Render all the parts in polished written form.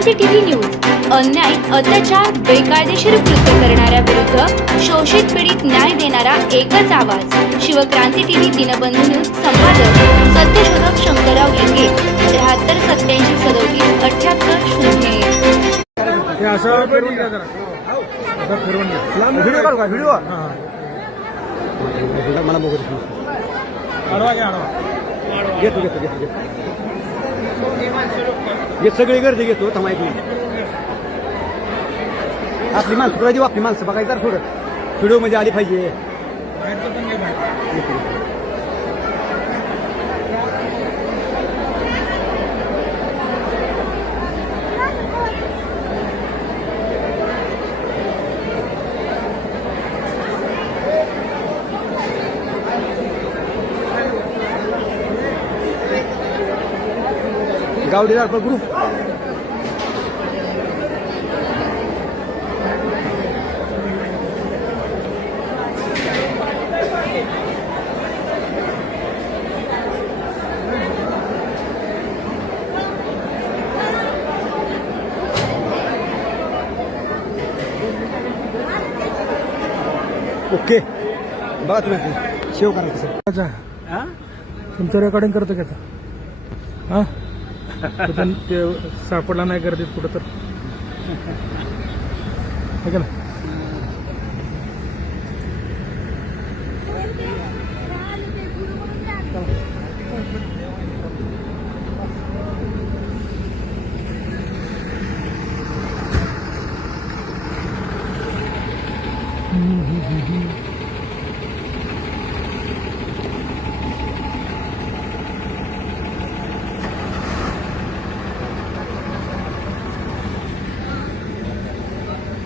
Shivkranti TV news अन्याय अत्याचार बेकायदेशीर कृत्य करणाऱ्या विरुद्ध शोषित पीडित न्याय देणारा एकच आवाज शिवक्रांती टीव्ही दिनबंधू न्यूज संपादक सत्यशोधक शंकरराव लिंगे 73 87 37 78 0 असं फिरवून घ्या जरा असं फिरवून घ्या व्हिडिओ काढू का व्हिडिओ मला बघू आडवा घ्या आडवा घेतो घेतो घेतो घेतो हे सगळी गर्दी घेतो थांबा एक मिनिट आपली माणसं तुला देऊ आपली माणसं बघायचं जरा थोडं व्हिडिओ मध्ये आली पाहिजे गावडीदार ग्रुप ओके बघा तुम्ही शेव करा सर तुमचं रेकॉर्डिंग करतो का हां ते सापडला नाही गर्दीत कुठं तर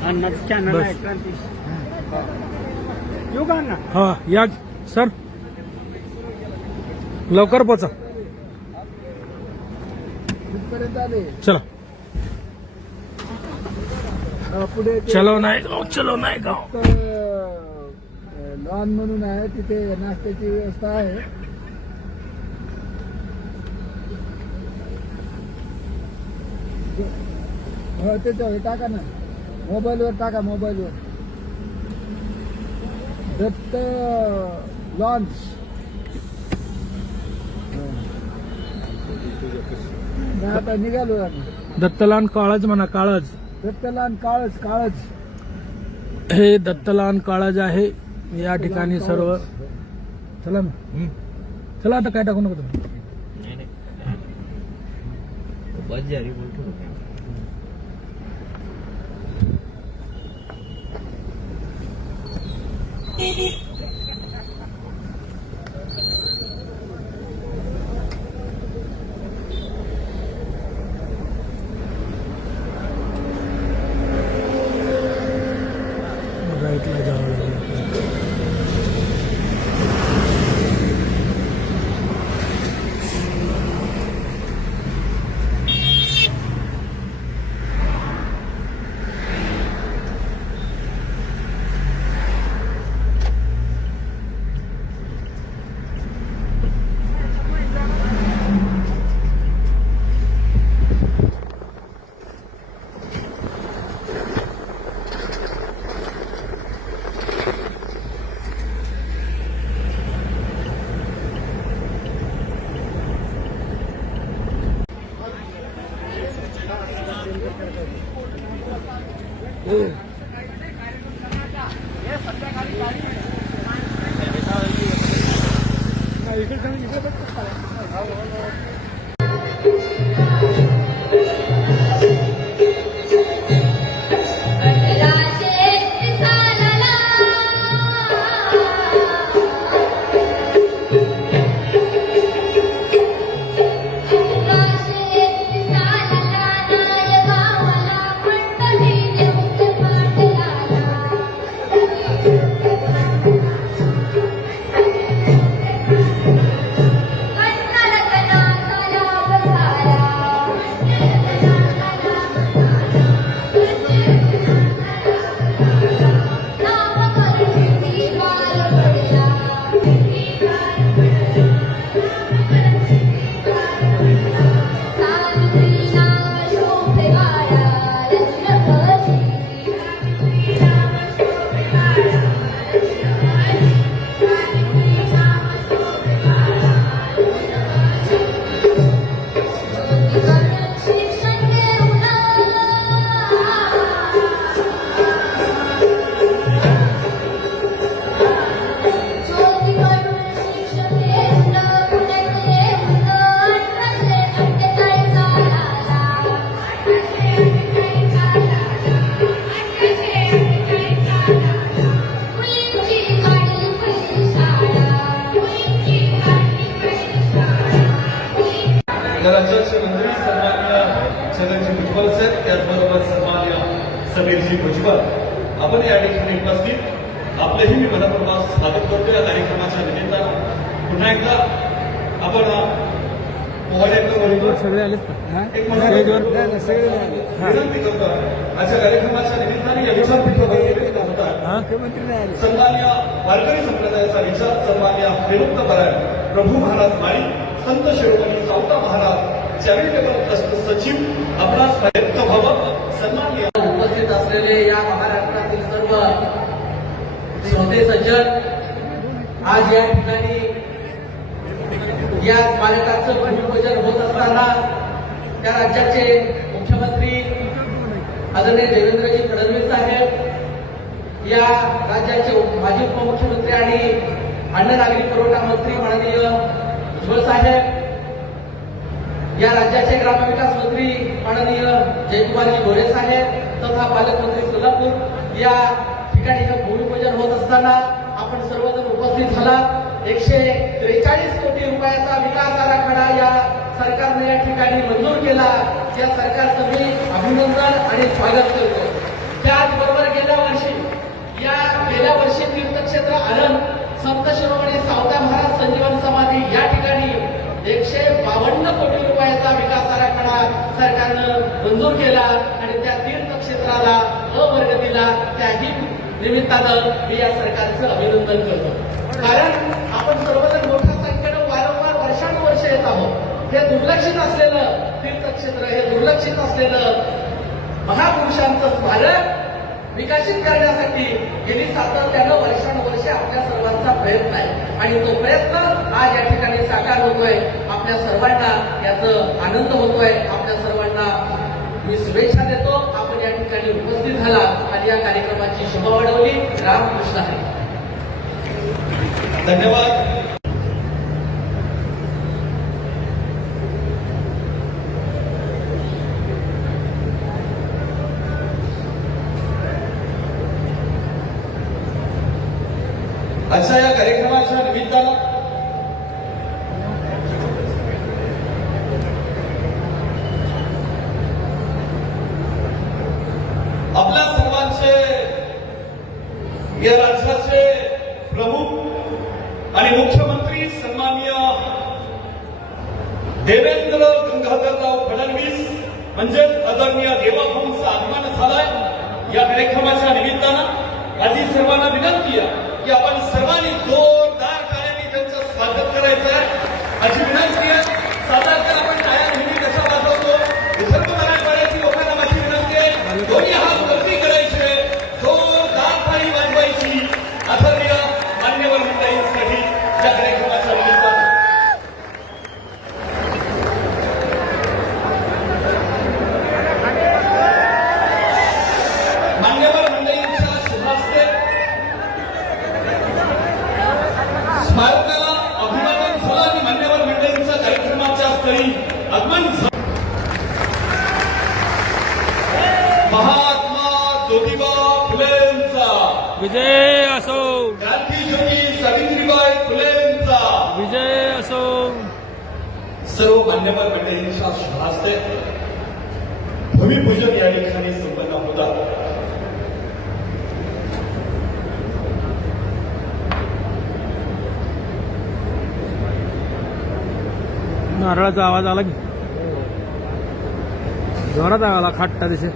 है ना चॅनल आहे क्रांती येऊ का अण्णा हा या सर लवकर पोचा चला पुढे चलो नाही गाव चलो नाही गाव लॉन म्हणून आहे तिथे नाश्त्याची व्यवस्था आहे हो त्याच्यावर टाका ना मोबाईलवर टाका मोबाईलवर दत्त लॉन्च आता निघालो दत्तलान काळज म्हणा काळज दत्तलान काळच काळच हे दत्तलान काळज आहे या ठिकाणी सर्व चला ना चला आता काय टाकू नका तुम्ही राईटला जावं लागेल राज्याचे मंत्री सन्माननीय छगनजी भुजबळ साहेब, त्याचबरोबर सन्माननीय समीरजी भुजबळ, आपण या ठिकाणी उपस्थित आपलेही मी मनपूर्वक स्वागत करतो. या कार्यक्रमाच्या निमित्तानं पुन्हा एकदा आपण सगळे आलेत का? एक स्टेजवर? विनंती करतो. आजच्या कार्यक्रमाच्या निमित्ताने या विचारपीठावर हा? सन्मान्य वारकरी संप्रदायाचा विचार सन्मान्य विमुक्त परायण प्रभू महाराज माळी, संत शिरोमणी सावता महाराज, चॅरिटेबल ट्रस्ट सचिव आपणास प्रयत्न व्हावं. सन्मान्य उपस्थित असलेले या महाराष्ट्रातील सर्व श्रोते सज्जन, आज या ठिकाणी या स्मारकाचं भूमिपूजन होत असताना त्या राज्याचे मुख्यमंत्री आदरणीय देवेंद्रजी फडणवीस साहेब, या राज्याचे माजी उपमुख्यमंत्री आणि अन्न नागरी पुरवठा मंत्री माननीय भुजबळ साहेब, या राज्याचे ग्रामविकास मंत्री माननीय जयकुमारजी गोरे साहेब तथा पालकमंत्री सोलापूर, या ठिकाणी हे भूमिपूजन होत असताना आपण सर्वजण उपस्थित झाला. 143 कोटी रुपयाचा विकास आराखडा या सरकारने या ठिकाणी मंजूर केला. या सरकारचं मी अभिनंदन आणि स्वागत करतो. त्याचबरोबर गेल्या वर्षी तीर्थक्षेत्र आरण, संत शिरोमणी सावता महाराज संजीवन समाधी या ठिकाणी 152 कोटी रुपयाचा विकास आराखडा सरकारनं मंजूर केला आणि त्या तीर्थक्षेत्राला अ वर्ग दिला. त्याही निमित्तानं मी या सरकारचं अभिनंदन करतो. कारण आपण सर्वजण मोठ्या संख्येनं वारंवार वर्षानुवर्ष येत आहोत. हे दुर्लक्षित असलेलं तीर्थक्षेत्र, हे दुर्लक्षित असलेलं महापुरुषांचं स्मारक विकसित करण्यासाठी गेली सातत्यानं वर्षानुवर्षे आपल्या सर्वांचा प्रयत्न आहे आणि तो प्रयत्न आज या ठिकाणी साकार होतोय. आपल्या सर्वांना याचं आनंद होतोय. आपल्या सर्वांना मी शुभेच्छा देतो. आपण या ठिकाणी उपस्थित झाला आणि या कार्यक्रमाची शोभा वाढवली. रामकृष्ण हरी. धन्यवाद. आजच्या या कार्यक्रमाच्या निमित्तानं आपल्या सर्वांचे, या राज्याचे प्रमुख आणि मुख्यमंत्री सन्माननीय देवेंद्र गंगाधरराव फडणवीस म्हणजेच आदरणीय देवाभाऊंचा आगमन झालाय. या कार्यक्रमाच्या निमित्तानं आधी सर्वांना विनंती आहे की आपण सर्वांनी जोरदार टाळ्यांनी त्यांचं स्वागत करायचं आहे अशी विनंती आहे. साधारण आपण टाळ्या नेहमी कशा वाजवतो, विदर्भ मराठवाड्याची लोकांना माझी विनंती आहे, दोन्ही हात वरती करायचे, जोरदार टाळी वाजवायची. आदरणीय मान्यवर मंडळींसाठी या कार्यक्रमाच्या निमित्तानं मान्यवर मंडळींच्या शुभास्ते स्मारकाला अभिवादन झालं आणि मान्यवर मंडळींच्या कार्यक्रमाच्या स्थळी आगमन झालं. महात्मा ज्योतिबा फुलेंचा विजय असो, क्रांतीज्योती सावित्रीबाई फुलेंचा विजय असो. सर्व मान्यवर मंडळींच्या शुभास्ते भूमिपूजन या ठिकाणी संपन्न होतात. नारळाचा आवाज आला की जोरात आला खाट्टा दिसे.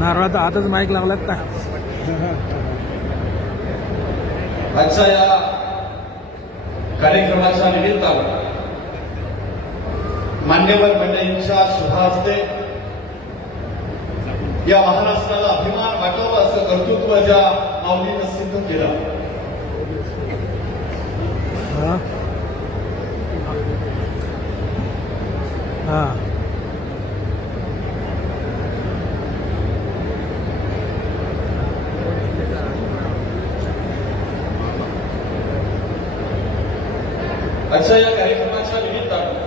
नारळाचा आताच माईक लागलात का? आजच्या या कार्यक्रमाच्या निमित्तानं मान्यवर मंडळींच्या शुभास्ते या महाराष्ट्राला अभिमान वाटावा असं कर्तृत्व ज्या माऊलीनं सिद्ध केलं. हा हा आजच्या या कार्यक्रमाच्या निमित्तानं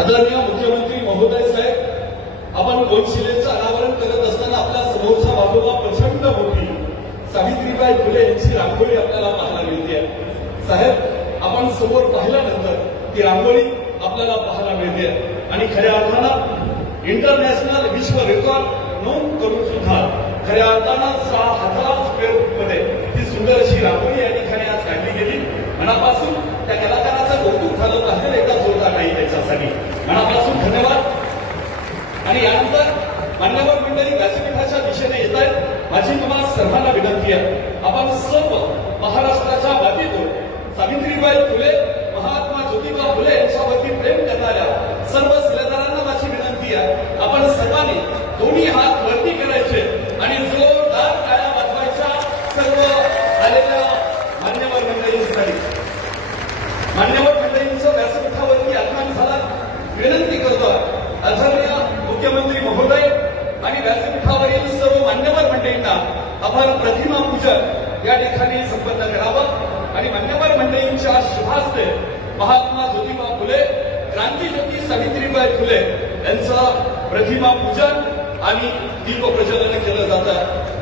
आदरणीय मुख्यमंत्री महोदय साहेब, आपण कोनशिलेचं अनावरण करत असताना आपल्या समोरच्या बाजूला प्रचंड मोठी सावित्रीबाई फुले यांची रांगोळी आपल्याला साहेब, आपण समोर पाहिल्यानंतर ती रांगोळी आपल्याला पाहायला मिळते आणि खऱ्या अर्थानं इंटरनॅशनल विश्व रेकॉर्ड नोंद करून सुद्धा खऱ्या अर्थानं 6,000 स्क्वेअर फूटमध्ये ती सुंदर अशी रांगोळी या ठिकाणी आज काढली गेली. मनापासून त्या कलाकाराचं कौतुक झालं पाहिजे, एकदा जोरदार नाही त्याच्यासाठी मनापासून धन्यवाद. आणि यानंतर मान्यवर मंडळी व्यासपीठाच्या दिशेने येत आहेत. माझी तुम्हाला सर्वांना विनंती आहे, आपण सर्व महाराष्ट्राच्या मातीतून सावित्रीबाई फुले, महात्मा ज्योतिबा फुले यांच्यावरती प्रेम करणाऱ्या सर्व शिलेदारांना माझी विनंती आहे, आपण सर्वांनी दोन्ही हात वरती करायचे आणि जोरदार टाळ्या वाजवायच्या सर्व आलेल्या मान्यवर मंडळींसाठी. मान्यवर मंडळींचं व्यासपीठावरती आगमन झाला विनंती करतो. आदरणीय मुख्यमंत्री महोदय आणि व्यासपीठावरील सर्व मान्यवर मंडळींना आपण प्रतिमा पूजन या ठिकाणी संपन्न करावं आणि मान्यवर मंडळींच्या शुभास्ते महात्मा ज्योतिबा फुले, क्रांतीज्योती सावित्रीबाई फुले यांचं प्रतिमा पूजन आणि दीप प्रज्वलन केलं जातं.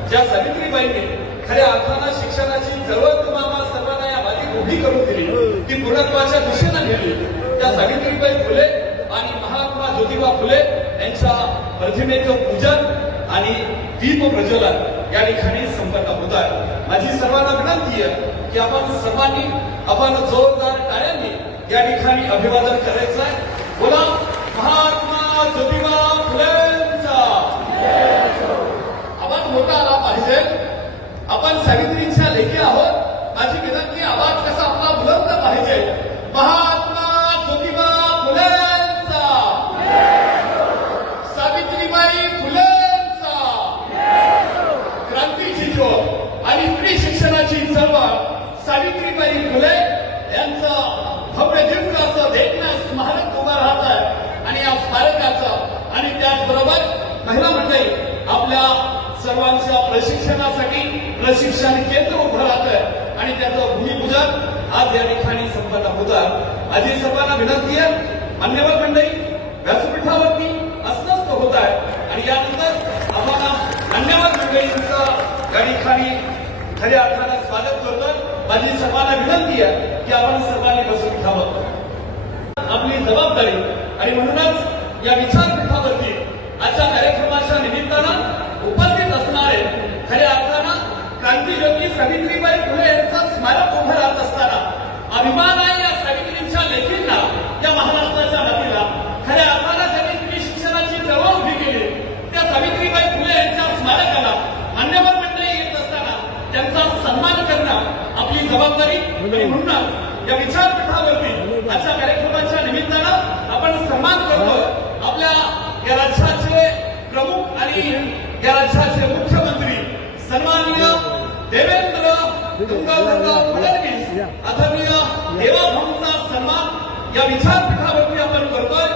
ज्या सावित्रीबाईंनी खऱ्या अर्थानं शिक्षणाची चळवळ तुम्हाला सर्वांना या मातीत उभी करून दिली, ती पूर्णत्वाच्या दिशेनं नेली, त्या सावित्रीबाई फुले आणि महात्मा ज्योतिबा फुले यांच्या प्रतिमेचं पूजन आणि दीप प्रज्वलन या ठिकाणी संपन्न होत आहे. माझी सर्वांना विनंती आहे की आपण सर्वांनी आपण जोरदार टाळ्यांनी या ठिकाणी अभिवादन करायचं आहे. बोला महात्मा ज्योतिबा फुलेंचा आवाज मोठा आला पाहिजे. आपण सावित्रींच्या लेखी आहोत. माझी विनंती, आवाज कसा आपला बुलंद पाहिजे. महात्मा ज्योतिबा फुलेंचा, सावित्रीबाई फुलेंचा, क्रांतीची ज्योत आणि स्त्री शिक्षणाची चळवळ सावित्रीबाई फुले यांचं भव्य दिव्य असं देखणं स्मारक उभं राहत आहे आणि या स्मारकाचं आणि त्याचबरोबर महिला मंडळी आपल्या सर्वांच्या प्रशिक्षणासाठी प्रशिक्षण केंद्र उभं राहतं आणि त्याचं भूमिपूजन आज या ठिकाणी संपन्न होतं. माझी सर्वांना विनंती आहे, मान्यवर मंडळी व्यासपीठावरती अस्वस्थ होत आहे आणि यानंतर आम्हाला मान्यवर मंडळींचं या ठिकाणी खऱ्या अर्थानं स्वागत करतो. माझी सर्वांना विनंती आहे की आपण सर्वांनी बसून घ्यावं, आपली जबाबदारी. आणि म्हणूनच या विचारपीठावरती आजच्या कार्यक्रमाच्या निमित्तानं उपस्थित असणारे खऱ्या अर्थानं क्रांतीज्योती सावित्रीबाई फुले यांचं स्मारक उभं राहत असताना अभिमान आहे या सावित्रींच्या लेखींना, या महाराष्ट्राच्या मातीला. खऱ्या अर्थानं ज्यांनी स्त्री शिक्षणाची चळवळ उभी केली त्या सावित्रीबाई फुले यांच्या स्मारकाला मान्यवर मंडळी येत असताना त्यांचा सन्मान करणं आपली जबाबदारी. आणि म्हणूनच या विचारपीठावरती आजच्या कार्यक्रमाच्या निमित्तानं आपण सन्मान करतो आपल्या या राज्याचे प्रमुख आणि या राज्याचे मुख्यमंत्री सन्माननीय देवेंद्र फडणवीस, आदरणीय देवाभाऊंचा सन्मान या विचारपीठावरती आपण करतोय.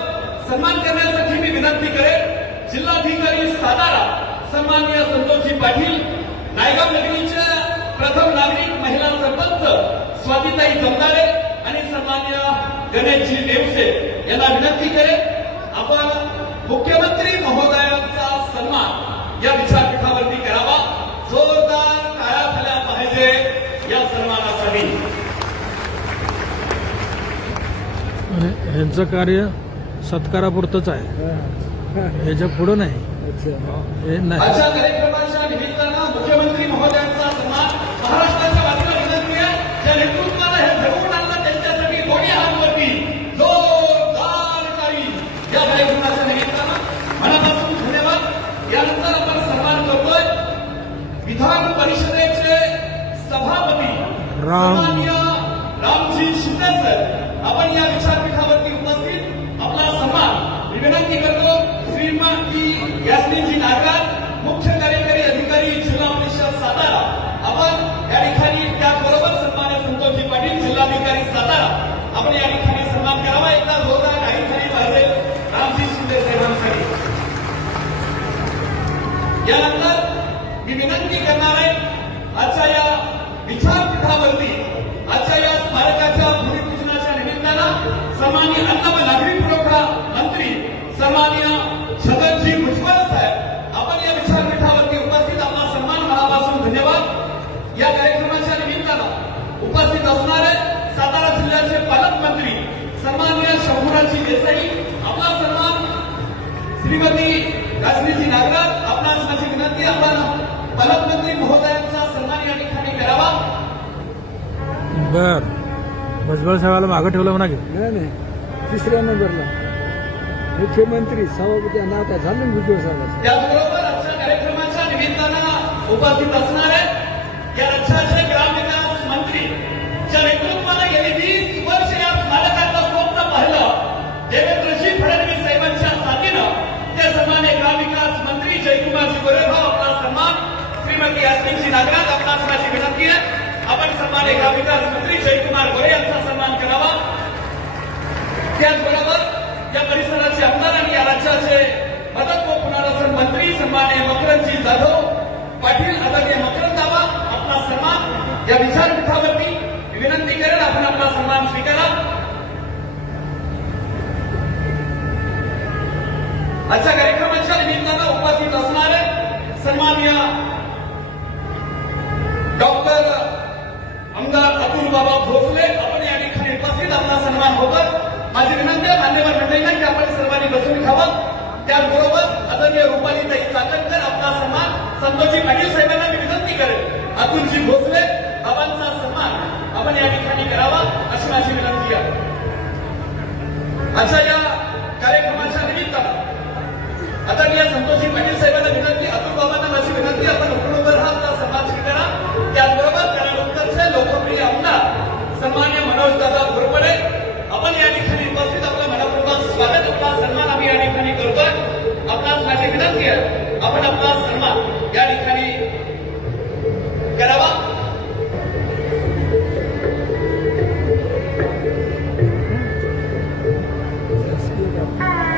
सन्मान करण्यासाठी मी विनंती करेन जिल्हाधिकारी सातारा सन्माननीय संतोषजी पाटील, नायगाव नगरीच्या प्रथम नागरिक महिला सरपंच स्वातीताई जमदारे आणि सन्माननीय गणेशजी देवसे यांना विनंती करेन आपण मुख्यमंत्री महोदयांचा सन्मान या विचारपीठावरती करावा. जोरदार टाळ्या झाल्या पाहिजे या सन्मानासाठी. ह्यांचं कार्य सत्कारापुरतंच आहे, ह्याच्या पुढं नाही. हे नाही. आजच्या कार्यक्रमाच्या निमित्तानं मुख्यमंत्री महोदयांचा सन्मान महाराष्ट्राच्या बाजूला विनंती आहे. ज्या नेतृत्वाला हे घडवून आणलं त्यांच्यासाठी दोन्ही हातवरती जोरदार टाळी या कार्यक्रमाच्या निमित्तानं मनापासून धन्यवाद. यानंतर आपण सन्मान करतोय विधान परिषदेचे सभापती सन्माननीय रामजी शिंदे सर. आपण या विचारपीठावरती उपस्थित आपला सन्मान मी विनंती करतो श्रीमती यास्मीनजी नागराज, मुख्य कार्यकारी अधिकारी जिल्हा परिषद सातारा. आपण या ठिकाणी त्याचबरोबर सन्मान्य संतोषजी पाटील, जिल्हाधिकारी सातारा, आपण या ठिकाणी सन्मान करावा. एकदा जोरदार काही झाली पाहिजे रामजी शिंदे साहेबांसाठी. यानंतर मी विनंती करणार आहे आजच्या या विचारपीठावरती आजच्या या स्मारकाच्या भूमिपूजनाच्या निमित्तानं सन्माननीय अन्न व नागरी पुरवठा मंत्री सन्माननीय छगनजी भुजबळ साहेब आपण या विचारपीठावरती उपस्थित. आपला सन्मान मनापासून धन्यवाद. या कार्यक्रमाच्या निमित्तानं उपस्थित असणारे शंभूराजी देसाई आपला सन्मान, श्रीमती राजनीती नागराज आपणास माझी विनंती, आपण पालकमंत्री महोदयांचा सन्मान या ठिकाणी करावा. बर भुजबळ साहेबाला मागं ठेवलं म्हणा की. नाही तिसऱ्या नंबरला मुख्यमंत्री सभापती आता झालं ना भुजबळ साहेबांचं. त्याचबरोबर आजच्या कार्यक्रमाच्या निमित्तानं उपस्थित असणारे या राज्याचे ग्रामविकास मंत्री ज्या नेतृत्वाने गेली 20 वर्ष या स्मारकाचं स्वप्न पाहिलं, देवेंद्रजी फडणवीस साहेबांच्या साथीनं ते सन्मान्य ग्रामविकास मंत्री जयकुमारजी गोरेभाव आपला सन्मान, श्रीमती यास्मिनजी नागराज आपणास माझी विनंती आहे, आपण सन्मान्य ग्रामविकास मंत्री जयकुमार गोरे यांचा सन्मान करावा. त्याचबरोबर या परिसराचे आमदार आणि या राज्याचे मदत व पुनर्वसन मंत्री सन्मान्य मकरंदजी जाधव पाटील, आदरणीय मकरंद बाबा आपला सन्मान या विचारपीठावरती विनंती करेल, आपण आपला सन्मान स्वीकारा. आजच्या कार्यक्रमाच्या निमित्तानं उपस्थित असणारे सन्माननीय डॉक्टर आमदार अतुल बाबा भोसले आपण या ठिकाणी उपस्थित, आपला सन्मान होतं. माझी विनंती आहे मान्यवर मंडळींना की आपण सर्वांनी बसून खावं. त्याचबरोबर आदरणीय रुपालीताई चाकणकर आपला सन्मान, संतोषजी पाटील साहेबांना मी विनंती करेन अतुलजी भोसले बाबांचा सन्मान आपण या ठिकाणी करावा अशी माझी विनंती आहे. आजच्या या कार्यक्रमाच्या निमित्तानं आदरणीय संतोषजी पाटील साहेबांना विनंती, अतुल बाबांना माझी विनंती, आपण उभं राहा, आपला सन्मान स्वीकारा. त्याचबरोबर कराडचे लोकप्रिय आमदार सन्मान्य मनोजदादा घोरपडे आपण या ठिकाणी उपस्थित, आपलं मनपूर्वक स्वागत, आपला सन्मान आम्ही या ठिकाणी करतोय. आपणास माझी विनंती आहे, आपण आपला सन्मान या ठिकाणी करावा.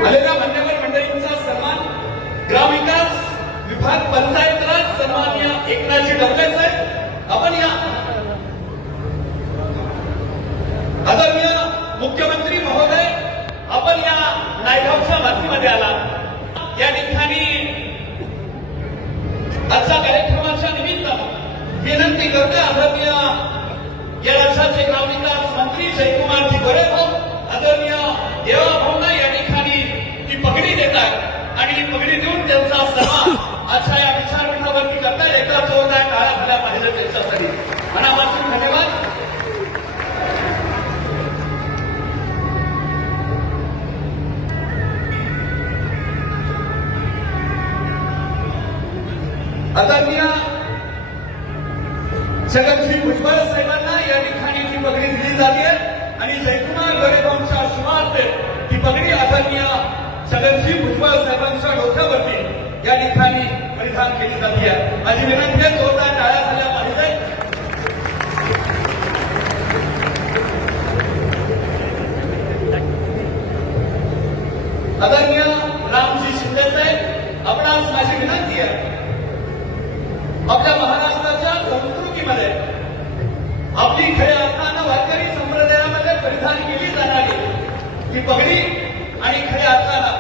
आलेल्या मान्यवर मंडळींचा सन्मान ग्रामविकास विभाग पंचायत राज सन्मान्य एकनाथजी डबले साहेब आपण या आदरणीय मुख्यमंत्री महोदय आपण या नायगावच्या मातीमध्ये आला. या ठिकाणी आजच्या कार्यक्रमाच्या निमित्तानं विनंती करते, आदरणीय या राज्याचे ग्रामविकास मंत्री जयकुमारजी गोरेभाव आदरणीय देवाभाऊंना या ठिकाणी ती पगडी देतात आणि ही पगडी देऊन त्यांचा सन्मान आजच्या या विचारपीठावरती करतात. एका जोरदार टाळ्या झाल्या पाहिजे त्यांच्यासाठी. मनापासून धन्यवाद. आदरणीय जगनजी भुजबळ साहेबांना या ठिकाणी ती पगडी दिली जाते आणि जयकुमार गोरेभाऊंच्या शुभार्थ ती पगडी आदरणीय जगनजी भुजबळ साहेबांच्या डोक्यावरती या ठिकाणी परिधान केली जाते. माझी विनंती आहे, जोरदार टाळ्या झाल्या पाहिजे. आदरणीय रामजी शिंदे साहेब आपणास माझी विनंती आहे, आपल्या महाराष्ट्राच्या संस्कृतीमध्ये आपली खऱ्या अर्थानं वारकरी संप्रदायामध्ये परिधान केली जाणारी ही पगडी आणि खऱ्या अर्थानं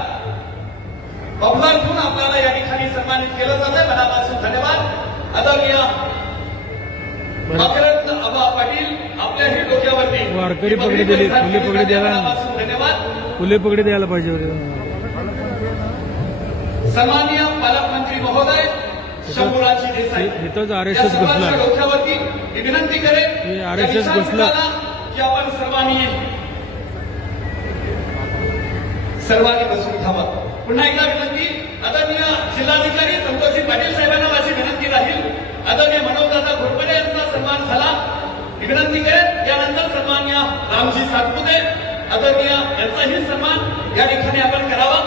बहुमान घेऊन आपल्याला या ठिकाणी सन्मानित केलं जातं. मनापासून धन्यवाद. आदरणीय मकरंद आबा पाटील आपल्याही डोक्यावरती वारकरी पगडी दिली, फुले पगडी द्यायला, मनापासून धन्यवाद. फुले पगडी द्यायला पाहिजे होते. सन्माननीय पालकमंत्री महोदय शंभूराजी देसाई इथंच RSS घुसला. डोक्यावरती मी विनंती करेन हे RSS घुसला की आपण सर्वांनी बसून थांबा. पुन्हा एकदा विनंती, आदरणीय जिल्हाधिकारी संतोषजी पाटील साहेबांना माझी विनंती राहील, आदरणीय मनोजदादा घोरपडे यांचा सन्मान झाला. मी विनंती करेन यानंतर सन्मान्य रामजी सातपुते आदरणीय यांचाही सन्मान या ठिकाणी आपण करावा.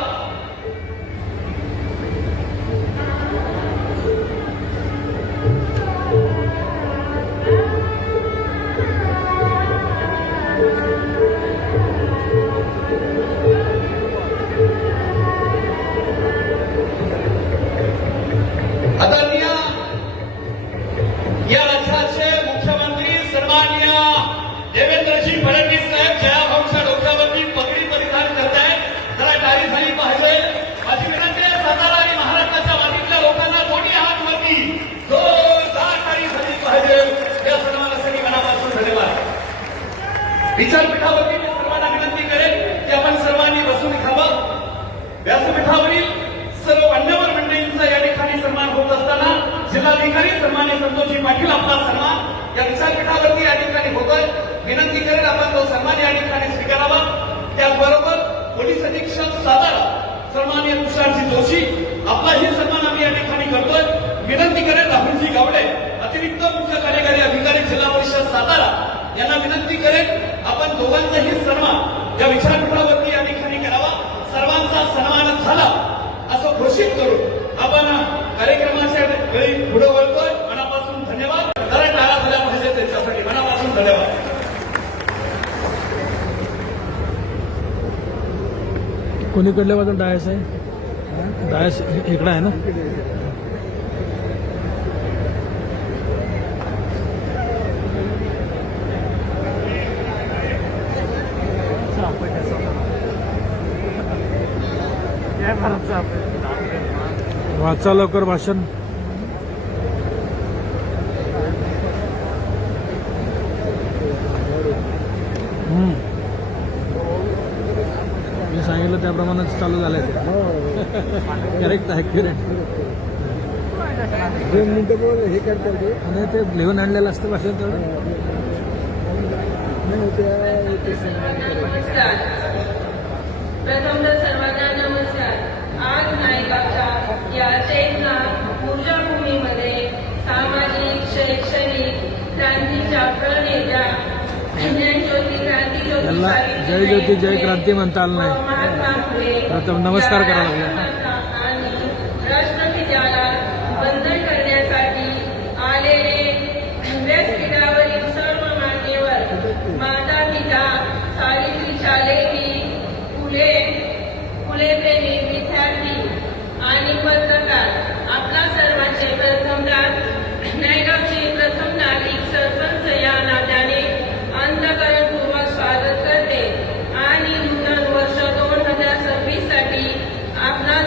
आदरणीय या राज्याचे मुख्यमंत्री सन्माननीय देवेंद्रजी फडणवीस साहेब जयाभाऊंच्या डोक्यावरती पगडी परिधान करत आहेत. जरा टाळी झाली पाहिजे. माझी विनंती आहे, सातारा आणि महाराष्ट्राच्या वाटीतल्या लोकांना दोन्ही हात वरती जोरदार टाळी झाली पाहिजे. या सन्मानासाठी मनापासून धन्यवाद. विचारपीठावरती मी सर्वांना विनंती करेन की आपण सर्व व्यासपीठावरील सर्व मान्यवर मंडळींचा या ठिकाणी सन्मान होत असताना जिल्हाधिकारी सन्मान्य संतोषजी पाटील आपला सन्मान या विचारपीठावरती या ठिकाणी होतोय. विनंती करेन आपण तो सन्मान या ठिकाणी स्वीकारावा. त्याचबरोबर पोलीस अधीक्षक सातारा सन्मान्य तुषारजी जोशी आपलाही सन्मान आम्ही या ठिकाणी करतोय. विनंती करेन राहुलजी गावडे अतिरिक्त मुख्य कार्यकारी अधिकारी जिल्हा परिषद सातारा यांना विनंती करेन आपण दोघांचाही सन्मान या विचारपीठावरती या ठिकाणी करावा. सर्वांचा सन्मान झाला असं घोषित करून आपण कार्यक्रमाच्या वेळी पुढे वळतोय. मनापासून धन्यवाद. जरा टाळा झाल्या पाहिजे त्यांच्यासाठी. मनापासून धन्यवाद. कोणीकडल्या बाजून डायस आहे? डायस इकडं आहे ना? वाचा लवकर भाषण. मी सांगितलं त्याप्रमाणेच चालू झालंय ते. Correct accurate. 2 मिनिटं बोल हे करतात ते. आणि ते लिहून आणलेलं असतं भाषण तेवढं. नाही ते नमस्कार. प्रथमतः सर्वांना नमस्कार. आज नायगावच्या या चैतना ऊर्जाभूमीमध्ये सामाजिक शैक्षणिक क्रांतीच्या प्रणेत्या ज्ञानज्योती क्रांतीज्योती याला जय ज्योती जय क्रांती म्हणता आलं नाही. महात्मा फुले प्रथम नमस्कार करावा लागला. आणि राष्ट्रपित्याला वंदन करण्यासाठी आलेले व्यासपीठावरील सर्व मान्यवर, माता पिता, सावित्रीच्या लेकी, फुले प्रेमी विद्यार्थी आणि पत्रकार, आपला सर्वांचे प्रथमतः नायगावचे प्रथम नागरिक सरपंच या नात्याने अंतःकरणपूर्वक स्वागत करते आणि नूतन वर्ष 2026 साठी आपला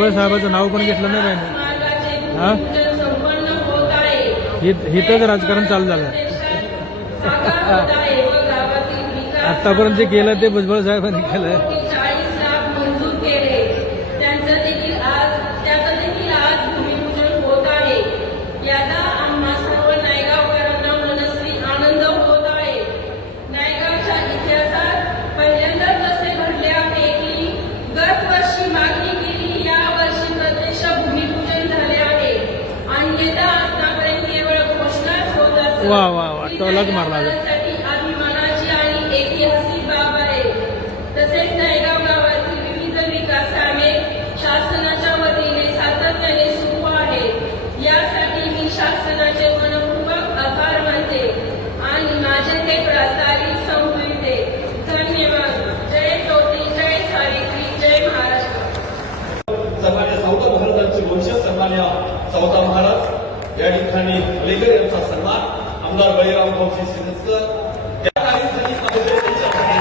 भुजबळ साहेबाचं नाव पण घेतलं नाही पाहिजे. मार्गाचे हा? भूमिपूजन संपन्न होत आहे. हिथंच राजकारण चालू झालं. साकार होत आहे व गावातील विकास आतापर्यंत जे केलं ते भुजबळ साहेबांनी केलं. 40 लाख मंजूर केले. त्याचं देखील आज भूमिपूजन होत आहे. याचा आम्हा सर्व नायगावकरांना मनस्वी आनंद होत आहे. नायगावच्या इतिहासात पहिल्यांदाच असे घडले आहे की गत वर्षी मागणी केली, या वर्षी प्रत्यक्ष भूमिपूजन झाले आहे. अन्यथा आतापर्यंत केवळ घोषणाच होत असत. वा वा वा, टोलाच मारला. नायगावकरांसाठी अभिमानाची आणि ऐतिहासिक बाब आहे. तसेच नायगाव गावातील विविध विकास कामे शासनाच्या वतीने सातत्याने सुरू आहेत. यासाठी मी शासनाचे मनपूर्वक आभार मानते आणि माझे हे प्रस्तावित संपविते. धन्यवाद. जय ज्योती, जय सावित्री, जय महाराष्ट्र. सन्मान्य सावता महाराजांचे वंशज सन्मान्य सावता महाराज या ठिकाणी लेकर यांचा सन्मान आमदार बळीराम भाऊजी सिरस्कर त्या काही झाली पाहिजे त्यांच्यासाठी.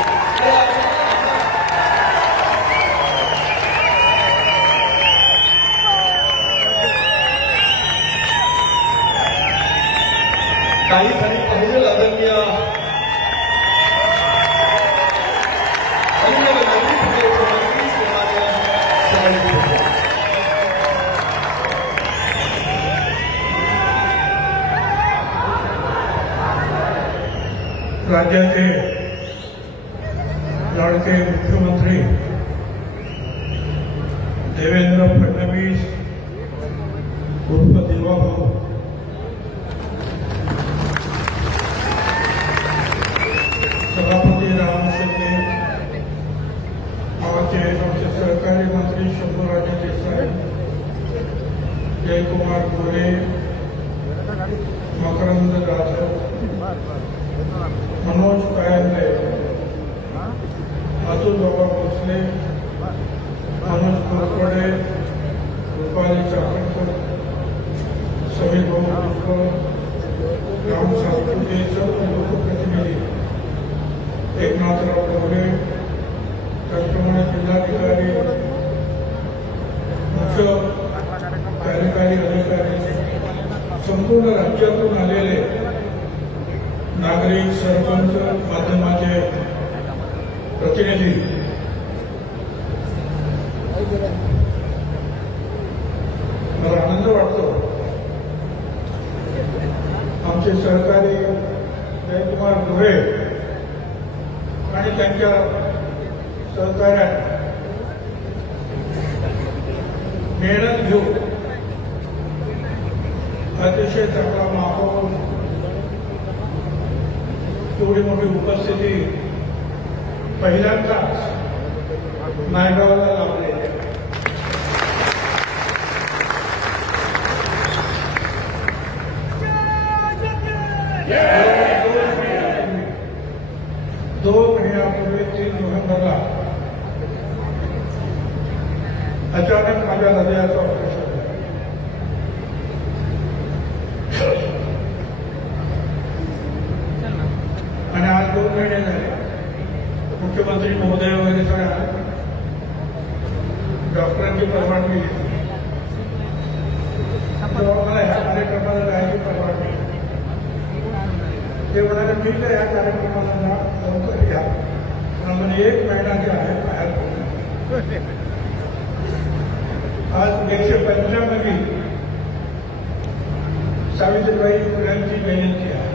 काही झाली पाहिजे आदरणीय राज्याचे लाडके मुख्यमंत्री देवेंद्र फडणवीस उर्फ देवाभाऊ सभापती राम शिंदे, आमचे सहकारी मंत्री शंभूराजे देसाई, जयकुमार गोरे, मकरंद जाधव, मनोज कायंदे, अतुल बाबा भोसले, मनोज कोरपडे, रुपाली चाकणकर, समीर भाऊ पुष्कर, राम सातपुते, सर्व लोकप्रतिनिधी, एकनाथराव डोंगरे, त्याचप्रमाणे जिल्हाधिकारी, मुख्य कार्यकारी अधिकारी, संपूर्ण राज्यातून आलेले नागरिक, सरपंच, माध्यमाचे प्रतिनिधी, मला आनंद वाटतो. आमचे सहकारी जयकुमार गोरे आणि त्यांच्या सहकार्यात मेहनत घेऊन अतिशय चांगला माहोल, एवढी मोठी उपस्थिती पहिल्यांदाच नायगावला लावली. 2 महिन्यापूर्वी 3 नोव्हेंबरला अचानक माझ्या हृदयाचं ऑपरेशन झालं. आणि आज 2 महिने झाले. मुख्यमंत्री महोदय वगैरे सगळे आले, डॉक्टरांची परवानगी घेतली. तेव्हा मला ह्या कार्यक्रमाला जायची परवानगी. ते म्हणाले मी तर या कार्यक्रमाला लवकर घ्या, म्हणजे 1 महिना जे आहे बाहेर पडला. आज 195वी सावित्रीबाई फुल्यांची जयंती आहे.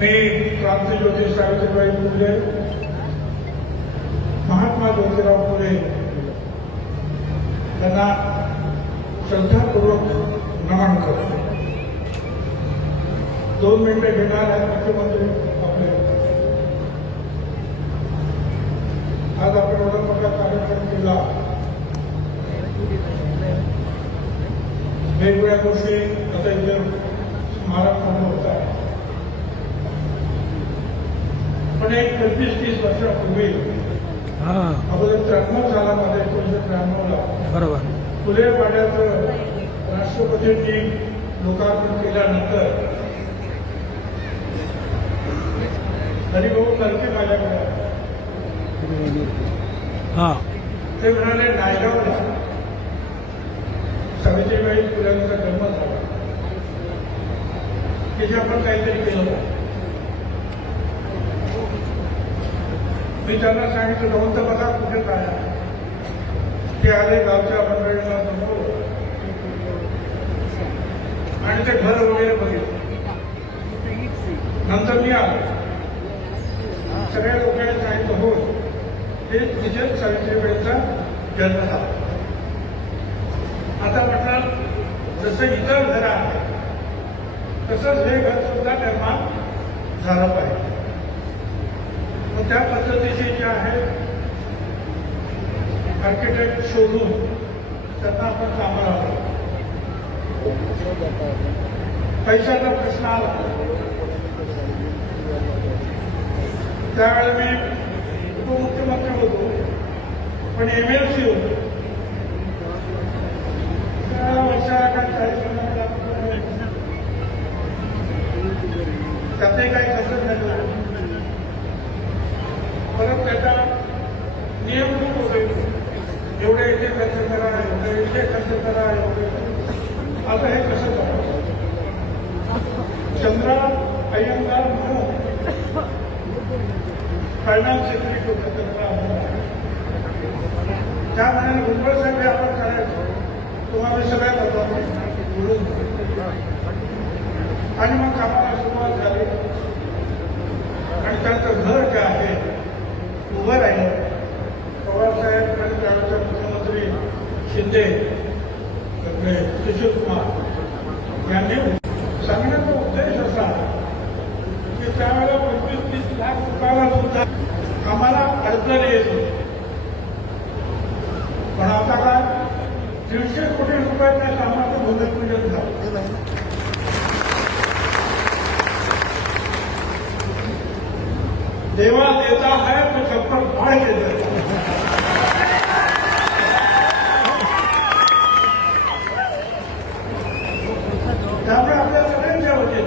मी क्रांतिज्योती सावित्रीबाई फुले, महात्मा ज्योतिराव फुले यांना श्रद्धापूर्वक नमन करतो. 2 मिनिटे घेणार आहेत मुख्यमंत्री आपले. आज आपण एवढा मोठा कार्यक्रम केला. वेगवेगळ्या गोष्टी आता इथे स्मारक म्हणून होत आहे. पण एक 25-30 वर्षापूर्वी अगोदर 93 सालामध्ये 1993ला बरोबर फुले पाड्याचं राष्ट्रपतींनी लोकार्पण केल्यानंतर हरिभाऊ नरके माझ्याकडे हां ते म्हणाले नायगावला सावित्रीबाई फुल्यांचा जन्म झाला की जे आपण काहीतरी केलं पाहिजे. मी त्यांना सांगितलं नव्हतं बघा कुठे काय आहे. ते आले गावच्या मंडळीला समोर आणि ते घर वगैरे बघितलं. नंतर मी आलो, सगळ्या लोकांनी सांगितलं हो हे तिथेच सावित्रीबाईंचा जन्म झाला. आता म्हटलं जसं इतर घर आहे तसंच हे घर सुद्धा निर्माण झालं पाहिजे. मग त्या पद्धतीचे जे आहे आर्किटेक्ट शोधून त्यांना आपण कामाला आलो. पैशाचा प्रश्न आला. त्यावेळी मी उपमुख्यमंत्री होतो, पण MLC होतो. त्या वर्षाला काही 40-50 लाख रुपये त्यातही काही खर्च झाला. परत त्याचा नियम खूप होते, एवढे इथे खर्च करा, एवढे इथे खर्च करा, एवढे. आता हे कसं करावं? चंद्रा अय्यंगार म्हणून फायनान्स सेक्रेटरी होतं चंद्रा. त्या म्हणाले भुजबळसाठी आपण करायचं, तुम्हाला सगळ्या पदावर बोलून आणि मग कामाला सुरुवात झाली. आणि त्यांचं घर जे आहे उभं राहिलं. पवारसाहेब आणि त्यावेळेचे मुख्यमंत्री शिंदे सुशील कुमार यांनी सांगण्याचा उद्देश असा की त्यावेळेला 25-30 लाख रुपयाला सुद्धा आम्हाला अडचण येत होती. पण आता काय 150 कोटी रुपयाच्या कामाचं भूमिपूजन झालं. देवा देता है तो छप्पर फाड़ के देता है. त्यामुळे आपल्या सगळ्यांच्या वतीने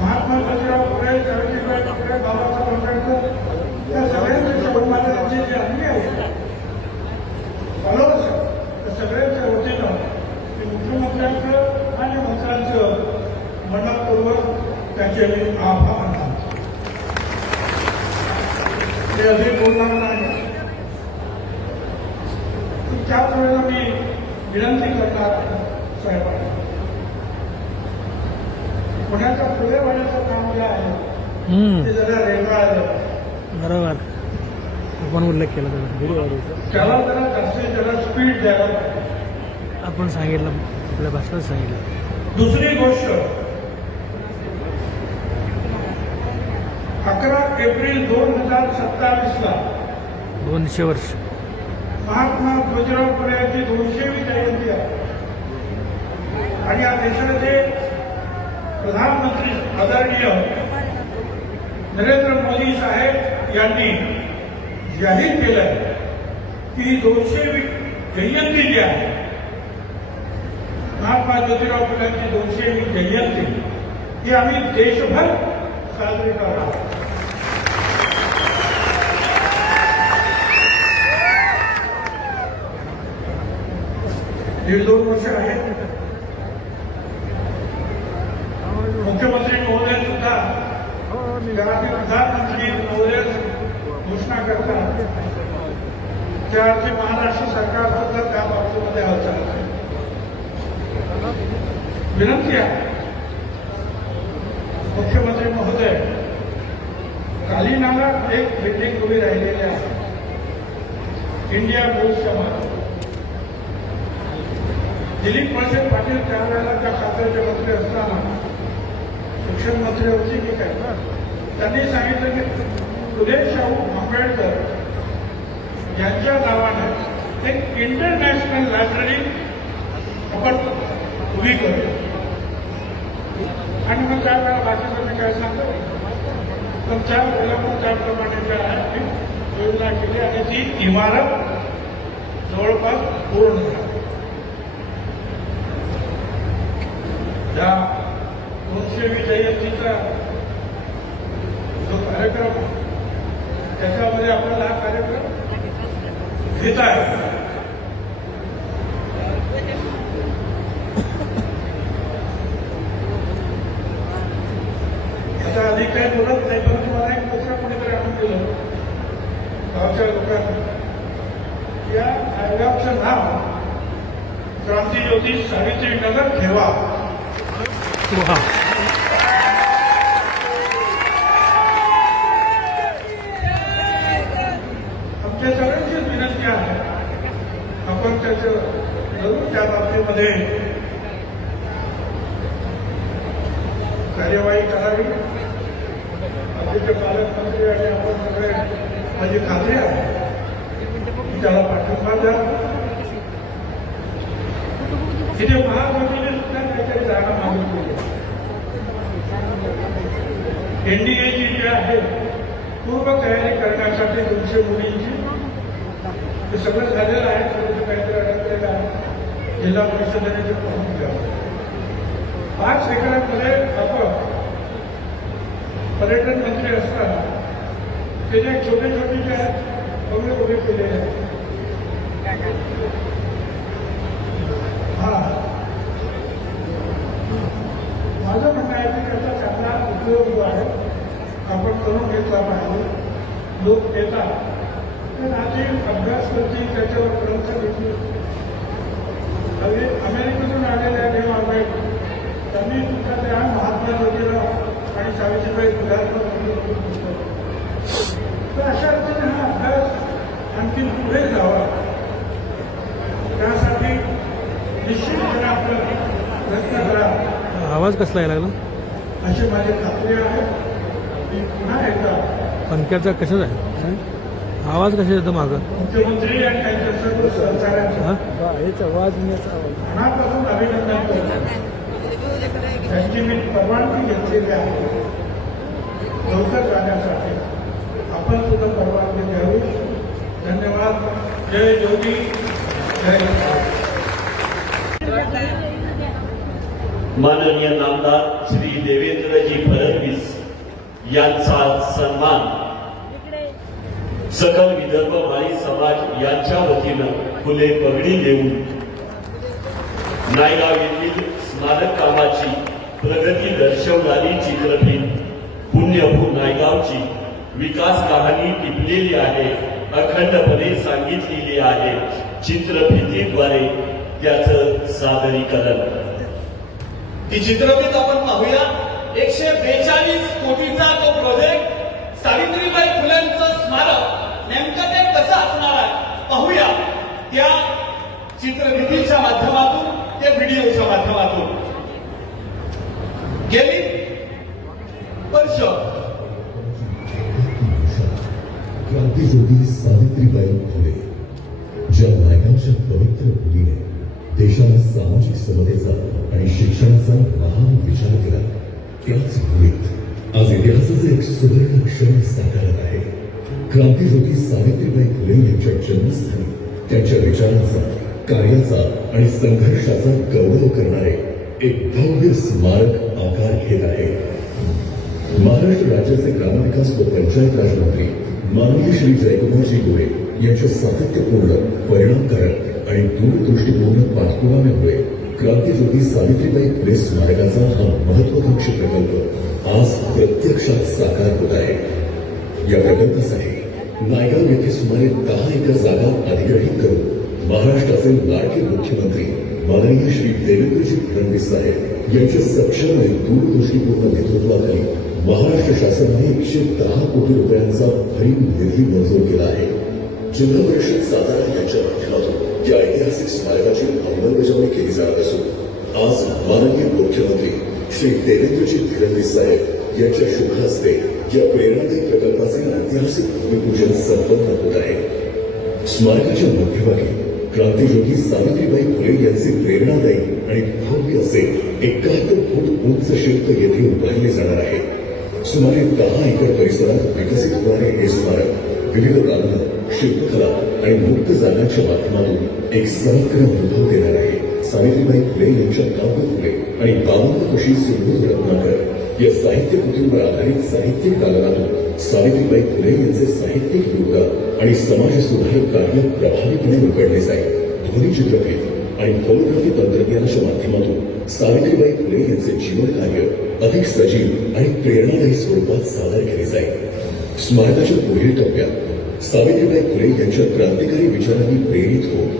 महात्मा ज्योतिराव फुले, सावित्रीबाई फुले, बाबासाहेब आंबेडकर या सगळ्यांच्या समाजाचे जे अन्य आहेत फॉलोअर्स त्या सगळ्यांच्या वतीनं मी मुख्यमंत्र्यांचं आणि मंत्र्यांचं मनपूर्वक त्याचे मी आभार मानतो. ते अधिक बोलणार नाही. त्याच वेळेला मी विनंती करणार साहेबांना, पुण्याच्या फुले वाड्याचं काम जे आहे ते जरा रेल्वे आलं. बरोबर आपण उल्लेख केला त्याला जरा जास्तीत जरा स्पीड द्यायला पाहिजे. आपण सांगितलं आपल्या भाषणात सांगितलं. दुसरी गोष्ट 11 एप्रिल 2027ला 200 वर्ष महात्मा ज्योतिराव फुले यांची 200वी जयंती आहे. आणि या देशाचे प्रधानमंत्री आदरणीय नरेंद्र मोदी साहेब यांनी जाहीर केलं की ही 200वी जयंती जी आहे महात्मा ज्योतिराव फुल्यांची 200वी जयंती ही आम्ही देशभर साजरी करणार आहोत. 1.5-2 वर्ष आहेत. मुख्यमंत्री महोदय सुद्धा त्याआधी प्रधानमंत्री महोदय घोषणा करतात. त्याआधी महाराष्ट्र सरकार सुद्धा त्या बाबतीमध्ये हालचाल आहे. विनंती आहे मुख्यमंत्री महोदय, कालीनाला एक बिल्डिंग उभी राहिलेली आहे इंडिया बुल्सच्या मागे. दिलीप वळसे पाटील त्यावेळेला त्या खात्याचे मंत्री असताना शिक्षण मंत्री होते की काय, त्यांनी सांगितलं की फुले शाहू आंबेडकर यांच्या नावाने एक इंटरनॅशनल लायब्ररी आपण उभी करूया. आणि मग त्यावेळेला बाकीचं मी काय सांगतो, पण त्यावेळेला पण त्याप्रमाणे जे आहे ती योजना केली आणि ती इमारत जवळपास पूर्ण झाली. त्या 200वी जयंतीचा जो कार्यक्रम त्याच्यामध्ये आपल्याला हा कार्यक्रम घेत आहे. आता अधिक काही बोलत नाही, परंतु मला एक दुसरा कोणीतरी आणून दिलं गावच्या लोकांना. या नायगावचं नाव क्रांतीज्योती सावित्रीनगर ठेवा. वा. आमच्या सगळ्यांचीच विनंती आहे, आपण त्याचं जरूर त्या बाबतीमध्ये कार्यवाही करावी. आमचे पालकमंत्री आणि आपण सगळे माझी खात्री आहे की त्याला पाठिंबा द्या. तिथे महासभेने सुद्धा काहीतरी जागा मागितली. एनडीएची जी आहे पूर्व तयारी करण्यासाठी 200 मुलींची ते सगळं झालेलं आहे. थोडंसं काहीतरी अडकलेलं आहे. जिल्हा परिषदेने ते पाहून घ्यावं. 5 एकरांमध्ये आपण पर्यटन मंत्री असताना ते जे छोटे छोटे जे आहेत बंगले उभे केले आहेत. माझं म्हणणं आहे की त्याचा चांगला उपयोग जो आहे आपण करून घेतला पाहिजे. लोक येतात तर आधी अभ्यास करतील, त्याच्यावर ग्रंथ घेतली. हल्ली अमेरिकेतून आलेल्या देव आंबेडकर त्यांनी सुद्धा त्या महात्मा ज्योतिराव आणि सावित्रीबाई फुले तर अशा रीतीने हा अभ्यास आणखी पुढे जावा. त्यासाठी निश्चितपणे आपलं प्रयत्न करा आवाज कसला यायला लागला? अशी माझी खात्री आहे. मी पुन्हा एकदा पंख्याचा कशाचा आहे? आवाज कशा येतो मागं? मुख्यमंत्री आणि त्यांच्या सर्व सहकाऱ्यांचा हा? याचा वाजण्याचा आवाज. मनापासून अभिनंदन करतो. त्यांची मी परवानगी घेतलेली आहे लवकर जाण्यासाठी. आपण सुद्धा परवानगी द्यावी. धन्यवाद. जय ज्योती, जय भारत. माननीय नामदार श्री देवेंद्रजी फडणवीस यांचा सन्मान सकल विदर्भ माळी समाज यांच्या वतीनं फुले पगडी देऊन नायगाव येथील स्मारक कामाची प्रगती दर्शवणारी चित्रफित पुण्यभू नायगावची विकास कहाणी टिपलेली आहे, अखंडपणे सांगितलेली आहे. चित्रफितीद्वारे त्याचं सादरीकरण. ती चित्रफित आपण पाहूया. 142 कोटीचा तो प्रोजेक्ट सावित्रीबाई फुलेंचं स्मारक नेमकं ते कसं असणार आहे पाहूया त्या चित्रफितीच्या माध्यमातून, त्या व्हिडिओच्या माध्यमातून. गेली वर्ष क्रांतीज्योती सावित्रीबाई फुले ज्या नायगावच्या पवित्र भूमीने देशाला सामाजिक समतेचा आणि शिक्षणाचा महान विचार केला, त्याच भूमीत आज इतिहासाचे एक सुवर्ण क्षण साकारत आहे. क्रांतीज्योती सावित्रीबाई फुले यांच्या जन्मस्थानी त्यांच्या विचारांचा, कार्याचा आणि संघर्षाचा गौरव करणारे एक भव्य स्मारक आकार घेत आहे. महाराष्ट्र राज्याचे ग्रामविकास व पंचायत राज मंत्री माननीय श्री जयकुमारजी गोरे यांच्या सातत्यपूर्ण, परिणामकारक आणि दूरदृष्टीपूर्ण पाठपुराव्यामुळे क्रांतीज्योती सावित्रीबाई फुले स्मारकाचा हा महत्वाकांक्षी प्रकल्प आज प्रत्यक्षात साकार होत आहे. या प्रकल्पासाठी नायगाव येथे सुमारे 10 एकर जागा अधिग्रहित करून महाराष्ट्राचे लाडके मुख्यमंत्री माननीय श्री देवेंद्रजी फडणवीस साहेब यांच्या सक्षम आणि दूरदृष्टीपूर्ण नेतृत्वाखाली महाराष्ट्र शासनाने 110 कोटी रुपयांचा भरीव निधी मंजूर केला आहे. जिल्हा परिषद सातारा यांच्या माध्यमातून या ऐतिहासिक स्मारकाची अंमलबजावणी केली जात असून आज माननीय मुख्यमंत्री श्री देवेंद्रजी फडणवीस साहेब यांच्या शुभ हस्ते या प्रेरणादायी प्रकल्पाचे ऐतिहासिक भूमिपूजन संपन्न होत आहे. स्मारकाच्या मध्यभागी क्रांतीज्योती सावित्रीबाई फुले यांचे प्रेरणादायी आणि भव्य असे 71 फूट उंच शिल्प येथे उभारले जाणार आहे. सुमारे 10 एकर परिसरात विकसित होणारे हे स्मारक विविध रांगण, शिल्पकला आणि मुक्त जागांच्या माध्यमातून एक समग्र अनुभव देणार आहे. सावित्रीबाई फुले यांच्या काव्य फुले आणि बावनकुशी सुंदर रत्नाकर या साहित्य कृतींवर आधारित साहित्यिक दालनातून सावित्रीबाई फुले यांचे साहित्यिक योगदान आणि समाज सुधारक कार्य प्रभावीपणे उघडले जाईल. ध्वनिचित्रफित आणि फोटोग्राफी तंत्रज्ञानाच्या माध्यमातून सावित्रीबाई फुले यांचे जीवन कार्य अधिक सजीव आणि प्रेरणादायी स्वरूपात सादर केले जाईल. स्मारकाच्या पुढील टप्प्यात सावित्रीबाई फुले यांच्या क्रांतिकारी विचारांनी प्रेरित होऊन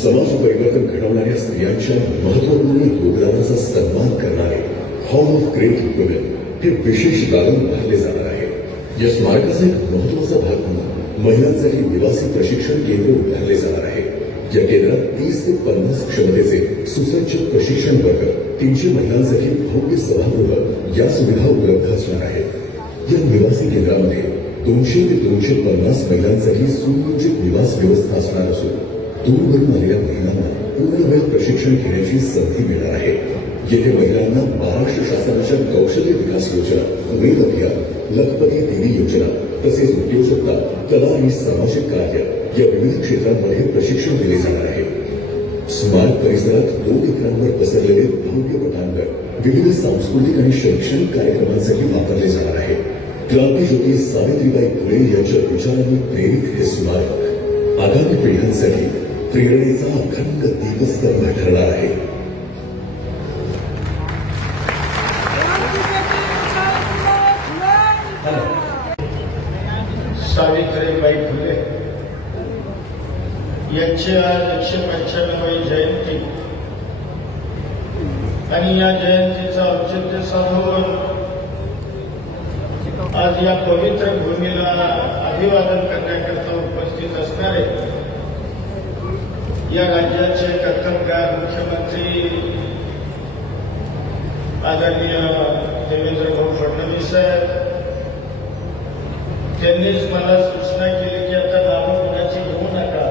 समाज परिवर्तन घडवणाऱ्या स्त्रियांच्या महत्वपूर्ण योगदानाचा सन्मान करणारे हॉल ऑफ ग्रेट वुमेन हे विशेष दालन उभारले जाणार आहे. या स्मारकाचा एक महत्वाचा भाग म्हणून महिलांसाठी निवासी प्रशिक्षण केंद्र उभारले जाणार आहे. या केंद्रात 30 ते 50 क्षमतेचे सुसज्ज प्रशिक्षण वर्ग, 300 महिलांसाठी भव्य सभागृह या सुविधा उपलब्ध असणार आहेत. या निवासी केंद्रामध्ये 200 ते 250 महिलांसाठी सुनियोजित निवास व्यवस्था असणार असून दूरवरून आलेल्या महिलांना पूर्णवेळ प्रशिक्षण घेण्याची संधी मिळणार आहे. येथे महिलांना महाराष्ट्र शासनाच्या कौशल्य विकास योजना, उमेद अभियान, लखपती देवी योजना तसेच उद्योजकता, कला आणि सामाजिक कार्य या विविध क्षेत्रांमध्ये प्रशिक्षण दिले जाणार आहे. स्मारक परिसरात 2 एकरांवर पसरलेले भव्य पटांगण विविध सांस्कृतिक आणि शैक्षणिक कार्यक्रमांसाठी वापरले जाणार आहे. क्रांतिज्योती सावित्रीबाई फुले यांच्या विचारांनी प्रेरित हे स्मारक आगामी पिढ्यांसाठी प्रेरणेचा अखंड दीपस्तंभ ठरणार आहे. सावित्रीबाई फुले यांची आज 195वी जयंती आणि या जयंतीचं औचित्य साधून आज या पवित्र भूमीला अभिवादन करण्याकरता उपस्थित असणारे या राज्याचे कर्तव्यगार मुख्यमंत्री आदरणीय देवेंद्र भाऊ फडणवीस साहेब, त्यांनीच मला सूचना केली की आता नावं कोणाची घेऊ नका.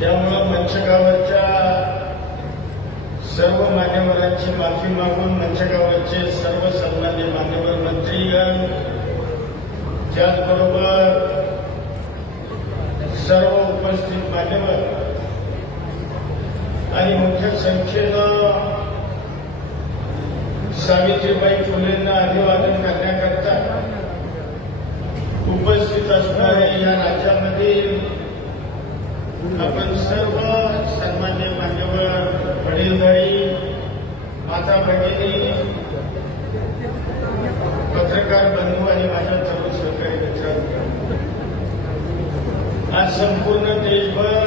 त्यामुळं मंचकावरच्या सर्व मान्यवरांची माफी मागून मंचकावरचे सर्व सन्मान्य मान्यवर मंत्रीगण, त्याचबरोबर सर्व उपस्थित मान्यवर आणि मोठ्या संख्येनं सावित्रीबाई फुलेंना अभिवादन करण्याकरता उपस्थित असणारे या राज्यामधील आपण सर्व सन्मान्य मान्यवर, वडीलधारी, माता भगिनी, पत्रकार बंधू आणि माझ्या सर्व सहकारी मित्रांनो, आज संपूर्ण देशभर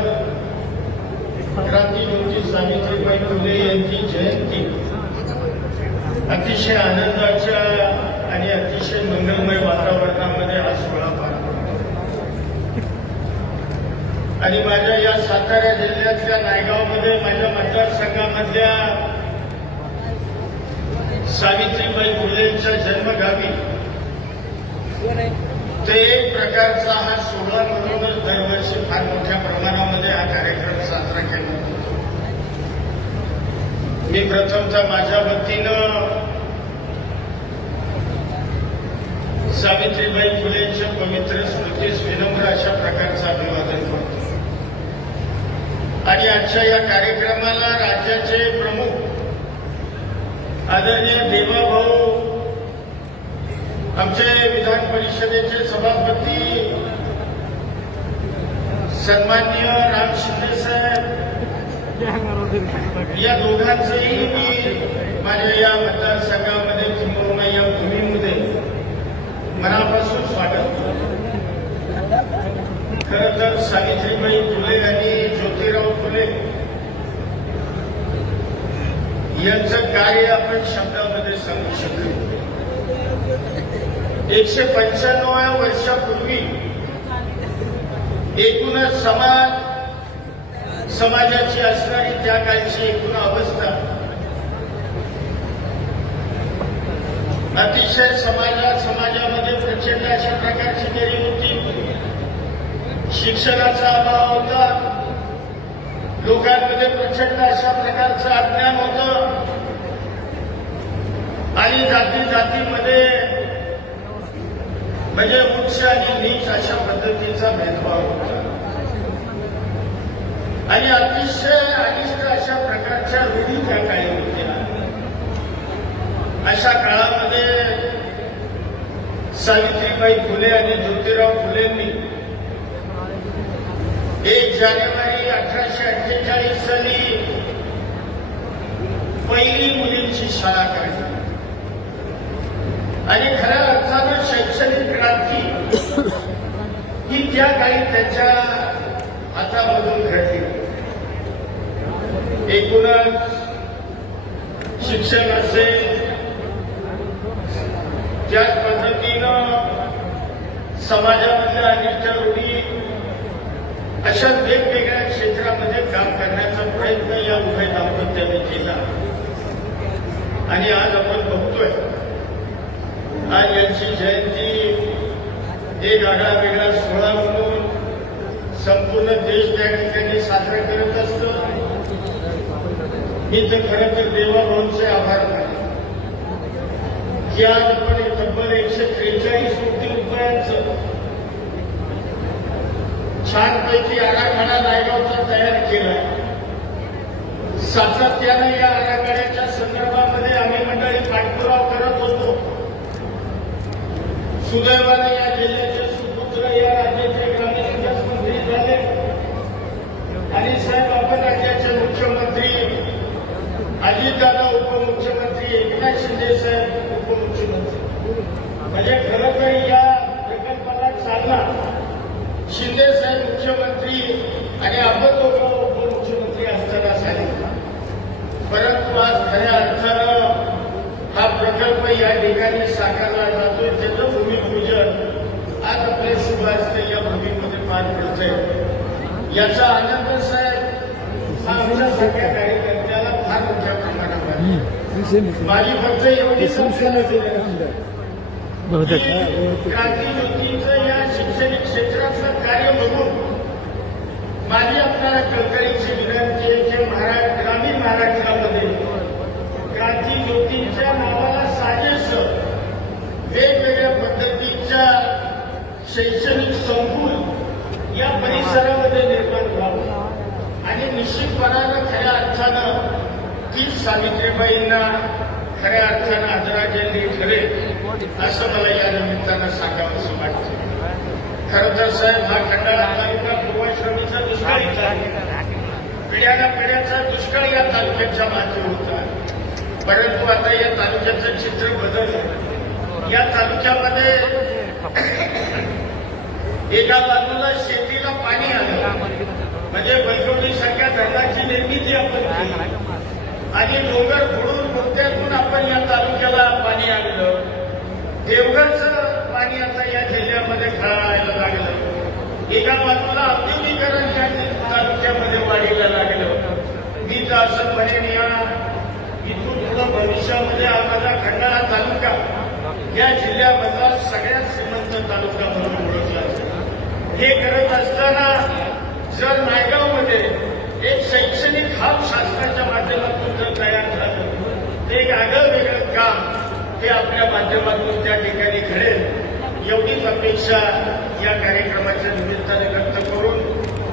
क्रांतिज्योती सावित्रीबाई फुले यांची जयंती अतिशय आनंदाच्या आणि अतिशय मंगलमय वातावरणामध्ये हा सोहळा पार पडतो. आणि माझ्या या सातारा जिल्ह्यातल्या नायगावमध्ये माझ्या मतदारसंघामधल्या सावित्रीबाई फुलेंच्या जन्मगावी ते एक प्रकारचा हा सोहळा म्हणूनच दरवर्षी फार मोठ्या प्रमाणामध्ये हा कार्यक्रम साजरा केला जातो. मी प्रथमतः माझ्या वतीनं सावित्रीबाई फुलेंच्या पवित्र स्मृतीस विनम्र अशा प्रकारचं अभिवादन करतो. आणि आजच्या या कार्यक्रमाला राज्याचे प्रमुख आदरणीय देवाभाऊ, आमचे विधान परिषदेचे सभापती सन्माननीय राम शिंदे साहेब, या दोघांचंही मी माझ्या या मतदारसंघामध्ये किंबहुना या भूमीमध्ये मनापासून स्वागत करतो. खरं तर सावित्रीबाई फुले आणि ज्योतिराव फुले यांचं कार्य आपण शब्दामध्ये सांगू शकतो. 195व्या वर्षापूर्वी एकूणच समाजाची असणारी त्या काळची एकूण अवस्था अतिशय समाजामध्ये प्रचंड अशा प्रकारची गेली होती. शिक्षणाचा अभाव होता, लोकांमध्ये प्रचंड अशा प्रकारचं अज्ञान होतं आणि जातीमध्ये म्हणजे उच्च आणि नीच अशा पद्धतीचा भेदभाव होता आणि अतिशय अनिष्ट अशा प्रकारच्या रूढी त्या काळी होत्या. अशा काळामध्ये सावित्रीबाई फुले आणि ज्योतिराव फुलेंनी जानेवारी 1848 साली पहिली मुलींची शाळा काढली आणि खऱ्या अर्थानं शैक्षणिक क्रांती ही त्या काळी त्याच्या हातामधून घडली. एकूणच शिक्षण असेल, त्याच पद्धतीनं समाजामधल्या अनिष्ट रूढी अशा वेगवेगळ्या क्षेत्रामध्ये काम करण्याचा प्रयत्न या उभय दाम्पत्याने केला. आणि आज आपण बघतोय, आज यांची जयंती एक आगळा वेगळा सोहळा म्हणून संपूर्ण देश त्या ठिकाणी साजरा करत असतो. मी तर खरं तर देवाभाऊंचे आभार मानतो की आज आपण तब्बल 143 कोटी रुपयांचं छानपैकी आराखडा नायगावचा तयार केला. सातत्यानं या आराखड्याच्या संदर्भामध्ये आम्ही मंडळी पाठपुरावा करत होतो. सुदैवाने या जिल्ह्याचे सुपुत्र या राज्याचे ग्रामविकास मंत्री झाले आणि साहेब आपण राज्याचे मुख्यमंत्री अजितदादा उपमुख्यमंत्री, एकनाथ शिंदे साहेब उपमुख्यमंत्री. म्हणजे खरं तर या प्रकल्पाला चालना शिंदे साहेब मुख्यमंत्री आणि आपण दोघं उपमुख्यमंत्री असताना सांगितला. परंतु आज खऱ्या अर्थानं हा प्रकल्प या ठिकाणी साकारला जातोय. त्याचं भूमिपूजन आज आपल्या शुभ असते या भूमीमध्ये पार पडतंय. याचा आनंद साहेब हा आमच्या सगळ्या कार्यकर्त्याला फार मोठ्या प्रमाणात आहे. माझी फक्त एवढी क्रांतीज्योतीचं या शैक्षणिक क्षेत्राचं कार्य बघून माझी आपल्याला कळकळीची विनंती आहे की ग्रामीण महाराष्ट्रामध्ये क्रांतीज्योतीच्या नावाला साजेस वेगवेगळ्या पद्धतीच्या शैक्षणिक संकुल या परिसरामध्ये निर्माण व्हावं आणि निश्चितपणानं खऱ्या अर्थानं ती सावित्रीबाईंना खऱ्या अर्थानं आदरांजली ठरेल असं मला या निमित्तानं सांगावंसं वाटतं. खरं तर साहेब हा खंडाळा तालुका पूर्वाश्रमीचा दुष्काळी तालुका, पिढ्याना पिढ्याचा दुष्काळ या तालुक्याच्या मागे होता. परंतु आता या तालुक्याचं चित्र बदललं. या तालुक्यामध्ये एका बाजूला शेतीला पाणी आलं म्हणजे बैलवडीसारख्या धरणाची निर्मिती आपण केली आणि डोंगर फोडून मुक्त्यातून आपण या तालुक्याला पाणी आणलं. देवगडचं पाणी आता या जिल्ह्यामध्ये खेळायला लागलं. एका बाजूला औद्योगिकरण या तालुक्यामध्ये वाढीला लागलं. मी तर असं म्हणेन या इथून पुढं भविष्यामध्ये आम्हाला खंडाळा तालुका या जिल्ह्यामधला सगळ्यात श्रीमंत तालुका म्हणून ओळखला जातो. हे करत असताना जर नायगावमध्ये एक शैक्षणिक हब शासनाच्या माध्यमातून जर तयार झालं ते एक आगळं वेगळं काम ते आपल्या माध्यमातून त्या ठिकाणी घडेल एवढीच अपेक्षा या कार्यक्रमाच्या निमित्ताने व्यक्त करून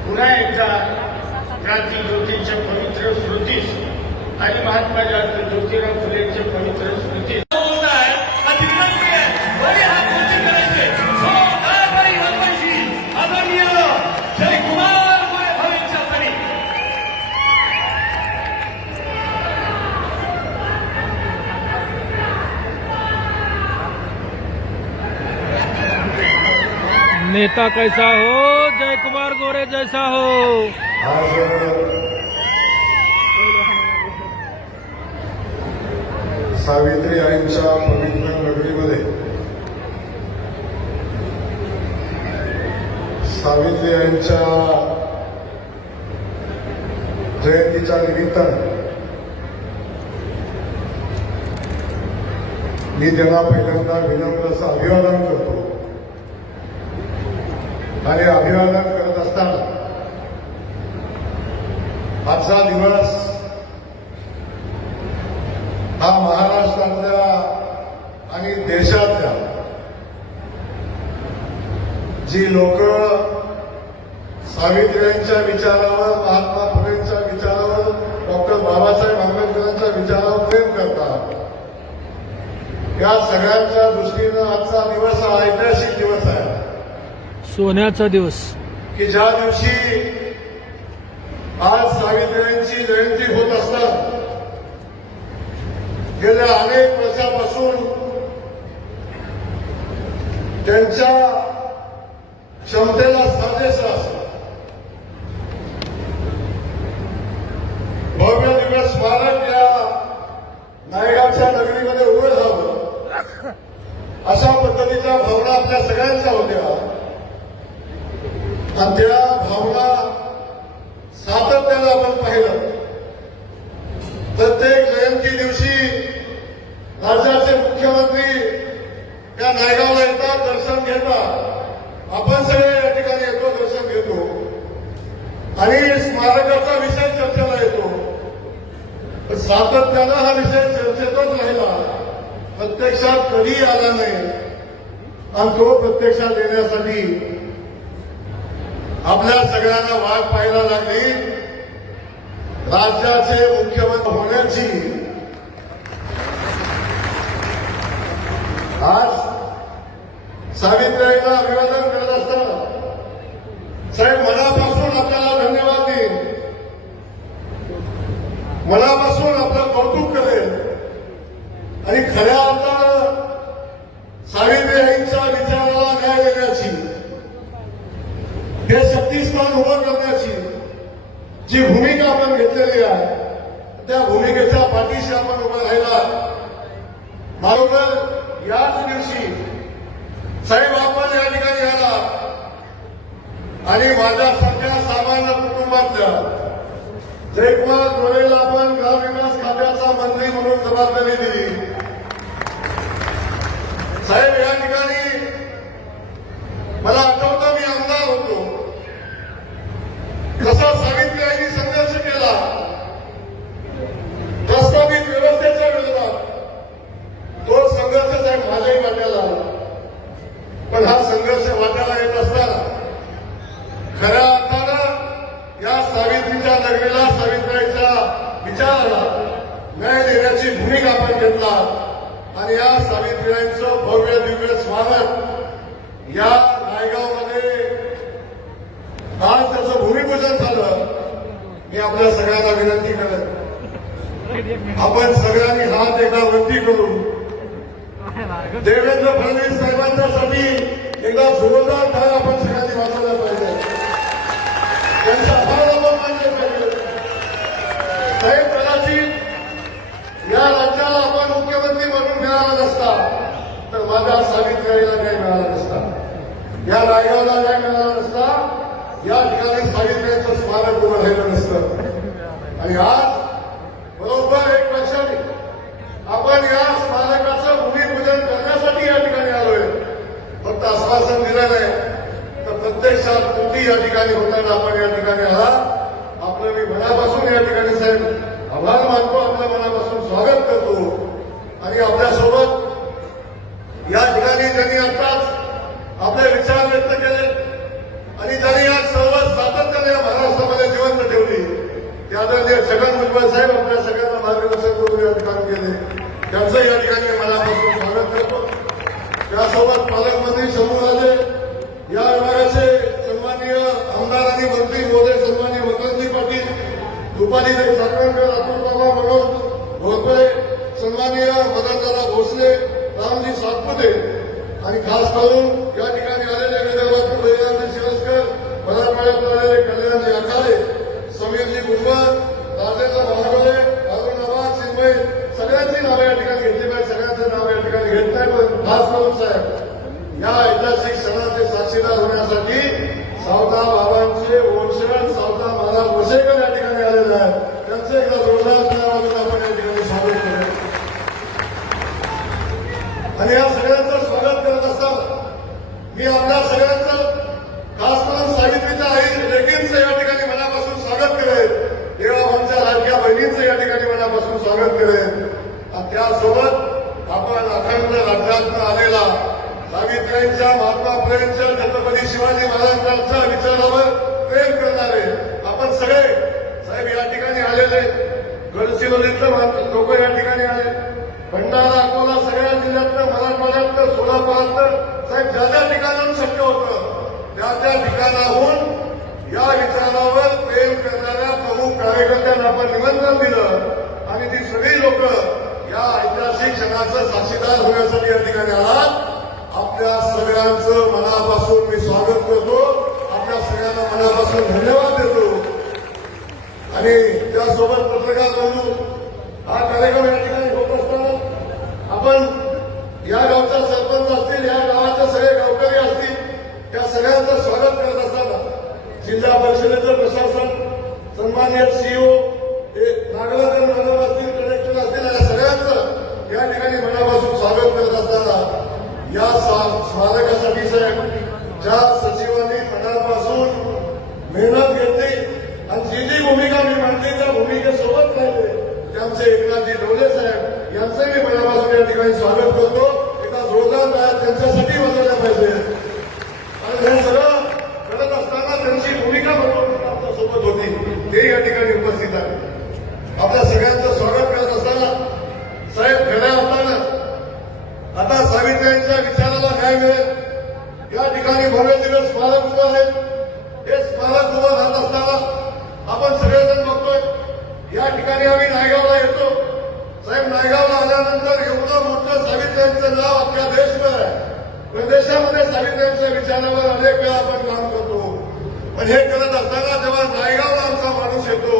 पुन्हा एकदा क्रांतीज्योतीच्या पवित्र स्मृतीस आणि महात्मा ज्योतिराव फुलेंच्या पवित्र स्मृतीस नेता कैसा हो, जय कुमार गोरे जैसा हो. आज सावित्री आईंच्या पवित्र नगरीमध्ये सावित्री आईंच्या जयंतीच्या निमित्तानं मी त्यांना पहिल्यांदा विनम्र असं अभिवादन करतो आणि अभिवादन करत असताना आजचा दिवस हा महाराष्ट्रातल्या आणि देशातल्या जी लोक सावित्र्यांच्या विचारावर, महात्मा फुलेंच्या विचारावर, डॉक्टर बाबासाहेब आंबेडकरांच्या विचारावर प्रेम करतात, या सगळ्यांच्या दृष्टीनं आजचा दिवस हा ऐतिहासिक दिवस आहे. सोन्याचा दिवस की ज्या दिवशी आज सावित्रीबाईंची जयंती होत असतात गेल्या अनेक वर्षापासून त्यांच्या क्षमतेला साजेसं असं भव्य दिव्य स्मारक या नायगावच्या नगरीमध्ये उभं राहावं अशा पद्धतीच्या भावना आपल्या सगळ्यांच्या होत्या आणि त्या भावना सातत्यानं आपण पाहिलं. प्रत्येक जयंती दिवशी राज्याचे मुख्यमंत्री त्या नायगावला येतात, दर्शन घेतात. आपण सगळे या ठिकाणी येतो, दर्शन घेतो आणि स्मारकाचा विषय चर्चेला येतो. पण सातत्यानं हा विषय चर्चेतच राहिला, प्रत्यक्षात कधी आला नाही. आणि तो प्रत्यक्षात येण्यासाठी आपल्या सगळ्यांना वाट पाहायला लागली. राज्याचे मुख्यमंत्री होण्याची आज सावित्रीबाईंना अभिवादन करत असताना साहेब मनापासून आपल्याला धन्यवाद देईन, मनापासून आपलं कौतुक करेल आणि खऱ्या अर्थानं सावित्रीबाईंच्या विचाराला न्याय देण्याची, हे शक्तिस्थान उभं करण्याची जी भूमिका आपण घेतलेली आहे त्या भूमिकेच्या पाठीशी आपण उभं राहिला. बरोबर याच दिवशी साहेब आपण या ठिकाणी आला आणि माझ्यासारख्या सामान्य कुटुंबातल्या जयकुमार गोरेला आपण ग्रामविकास खात्याचा मंत्री म्हणून जबाबदारी दिली. साहेब या ठिकाणी मला आठवतं मी आमदार होतो, कसा सावित्रीबाईंनी संघर्ष केला प्रस्तावित व्यवस्थेच्या विरोधात. तो संघर्ष साहेब माझ्याही वाट्याला आला. पण हा संघर्ष वाट्याला येत असताना खऱ्या अर्थानं या सावित्रीच्या नगरीला, सावित्रीच्या विचाराला न्याय देण्याची भूमिका आपण घेतला आणि या सावित्रीबाईंचं भव्य दिव्य स्मारक या नायगावमध्ये आज त्याचं भूमिपूजन झालं. मी आपल्या सगळ्यांना विनंती करत आपण सगळ्यांनी हात एकदा वरती करू. देवेंद्र फडणवीस साहेबांच्यासाठी एकदा जोरदार टाळ आपण सगळ्यांनी वाजवला पाहिजे, त्यांचा आभार आपण मानले पाहिजे. साहेब कदाचित या राज्याला आपण मुख्यमंत्री म्हणून मिळाला नसता तर माझ्या सावित्रीबाईला न्याय मिळाला नसता, या नायगावला न्याय मिळाला नसता, या ठिकाणी सावित्रीबाईंचं स्मारक उभं राहिलं नसतं. आणि आज बरोबर 1 वर्षाने आपण या स्मारकाचं भूमिपूजन करण्यासाठी या ठिकाणी आलोय. फक्त आश्वासन दिलं नाही तर प्रत्यक्षात कृती या ठिकाणी होताना आपण या ठिकाणी आला. आपलं मी मनापासून या ठिकाणी साहेब आभार मानतो, आपल्या मनापासून स्वागत करतो. आणि आपल्यासोबत या ठिकाणी त्यांनी आताच आपले विचार व्यक्त केले आणि त्यांनी आज सर्व सातत्याने या महाराष्ट्रामध्ये जिवंत ठेवली. ते आदरणीय छगन भुजबळ साहेब आपल्या सगळ्यांना मार्गदर्शन करून या ठिकाणी केले, त्यांचं या ठिकाणी मनापासून स्वागत करतो. त्यासोबत पालकमंत्री शंभूराजे, या विभागाचे सन्माननीय आमदार आणि मंत्री महोदय सन्माननीय वसंतजी पाटील, रुपालीदेवी साखरकर, अतुलबाबा मनोज घोरपडे, सन्माननीय मदनदादा भोसले, रामजी सातपुते आणि खास करून या ठिकाणी आलेले विदर्भातून बहिरामजी शिरस्कर, मराठवाड्यातून आलेले कल्याणजी आखाडे, समीरजी भुजबळ, राजेंद्र महागोले, अरुण नवाज, चिन्मय, सगळ्यांची नावं या ठिकाणी घेतली पाहिजे. सगळ्यांचे नावं या ठिकाणी घेत नाही, पण खास करून साहेब या ऐतिहासिक सणाचे साक्षीदार होण्यासाठी सावता बाबांचे वंशज सावता महाराज वसेकर या ठिकाणी आलेले आहेत. त्यांचे एकदा जोरदार टाळ्या आपण या ठिकाणी स्वागत करू. आणि या सगळ्यांचं स्वागत करत असताना मी आपल्या सगळ्यांचं खास करून सावित्रीच्या आई लेकींचं या ठिकाणी मनापासून स्वागत करेन. देवाभाऊंच्या लाडक्या बहिणींचं या ठिकाणी मनापासून स्वागत करेन. आणि त्यासोबत आपण अखंड राज्यातून आलेला सावित्रीबाईंच्या, महात्मा फुलेंच्या, छत्रपती शिवाजी महाराजांच्या विचारावर प्रेम करणारे आपण सगळे साहेब या ठिकाणी आलेले. गडचिरोलीतलं लोक या ठिकाणी आले, भंडारा, अकोला, सगळ्या जिल्ह्यातलं, मराठवाड्यातलं, सोलापुरातलं साहेब ज्या ज्या ठिकाणाहून शक्य होतं त्या त्या ठिकाणाहून या विचारावर प्रेम करणाऱ्या कार्यकर्त्यांना आपण निमंत्रण दिलं आणि ती सगळी लोक या ऐतिहासिक क्षणाचं साक्षीदार होण्यासाठी या ठिकाणी आलात. आपल्या सगळ्यांचं मनापासून मी स्वागत करतो. आपल्या सगळ्यांना मनापासून धन्यवाद देतो. आणि त्यासोबत पत्रकार बंधू, हा कार्यक्रम या ठिकाणी होत असताना आपण या गावचा सरपंच असतील, या गावाचे सगळे गावकरी असतील, त्या सगळ्यांचं स्वागत करत असताना जिल्हा परिषदेचं प्रशासन, सन्माननीय सीईओ, नागराजन मॅडम असतील, कलेक्टर असतील, या सगळ्यांचं या ठिकाणी मनापासून स्वागत करत असताना या स्मारकासाठी साहेब ज्या सचिवांनी मनापासून मेहनत घेतली आणि जी जी भूमिका मी मांडली त्या भूमिकेसोबत राहिले त्यांचे एकनाथजी डोले साहेब यांचंही मी मनापासून या ठिकाणी स्वागत करतो. एका जोरदार टाळ्या त्यांच्यासाठी वाजवल्या पाहिजे. आणि हे सगळं करत असताना त्यांची भूमिका बरोबर आमच्यासोबत होती, ते या ठिकाणी उपस्थित आहे. आपल्या सगळ्यांचं स्वागत करत असताना साहेब खऱ्या अर्थानं आता सावित्र्यांच्या विचाराला न्याय मिळेल या ठिकाणी भव्य दिवस स्मारक उभं आहे. हे स्मारक उभं राहत असताना आपण सगळेजण बघतोय या ठिकाणी आम्ही नायगावला येतो. साहेब नायगावला आल्यानंतर एवढं मोठं सावित्र्यांचं नाव अख्ख्या देशभर आहे. प्रदेशामध्ये सावित्र्यांच्या विचारावर अनेक वेळा आपण काम करतो. पण हे करत असताना जेव्हा नायगावला आमचा माणूस येतो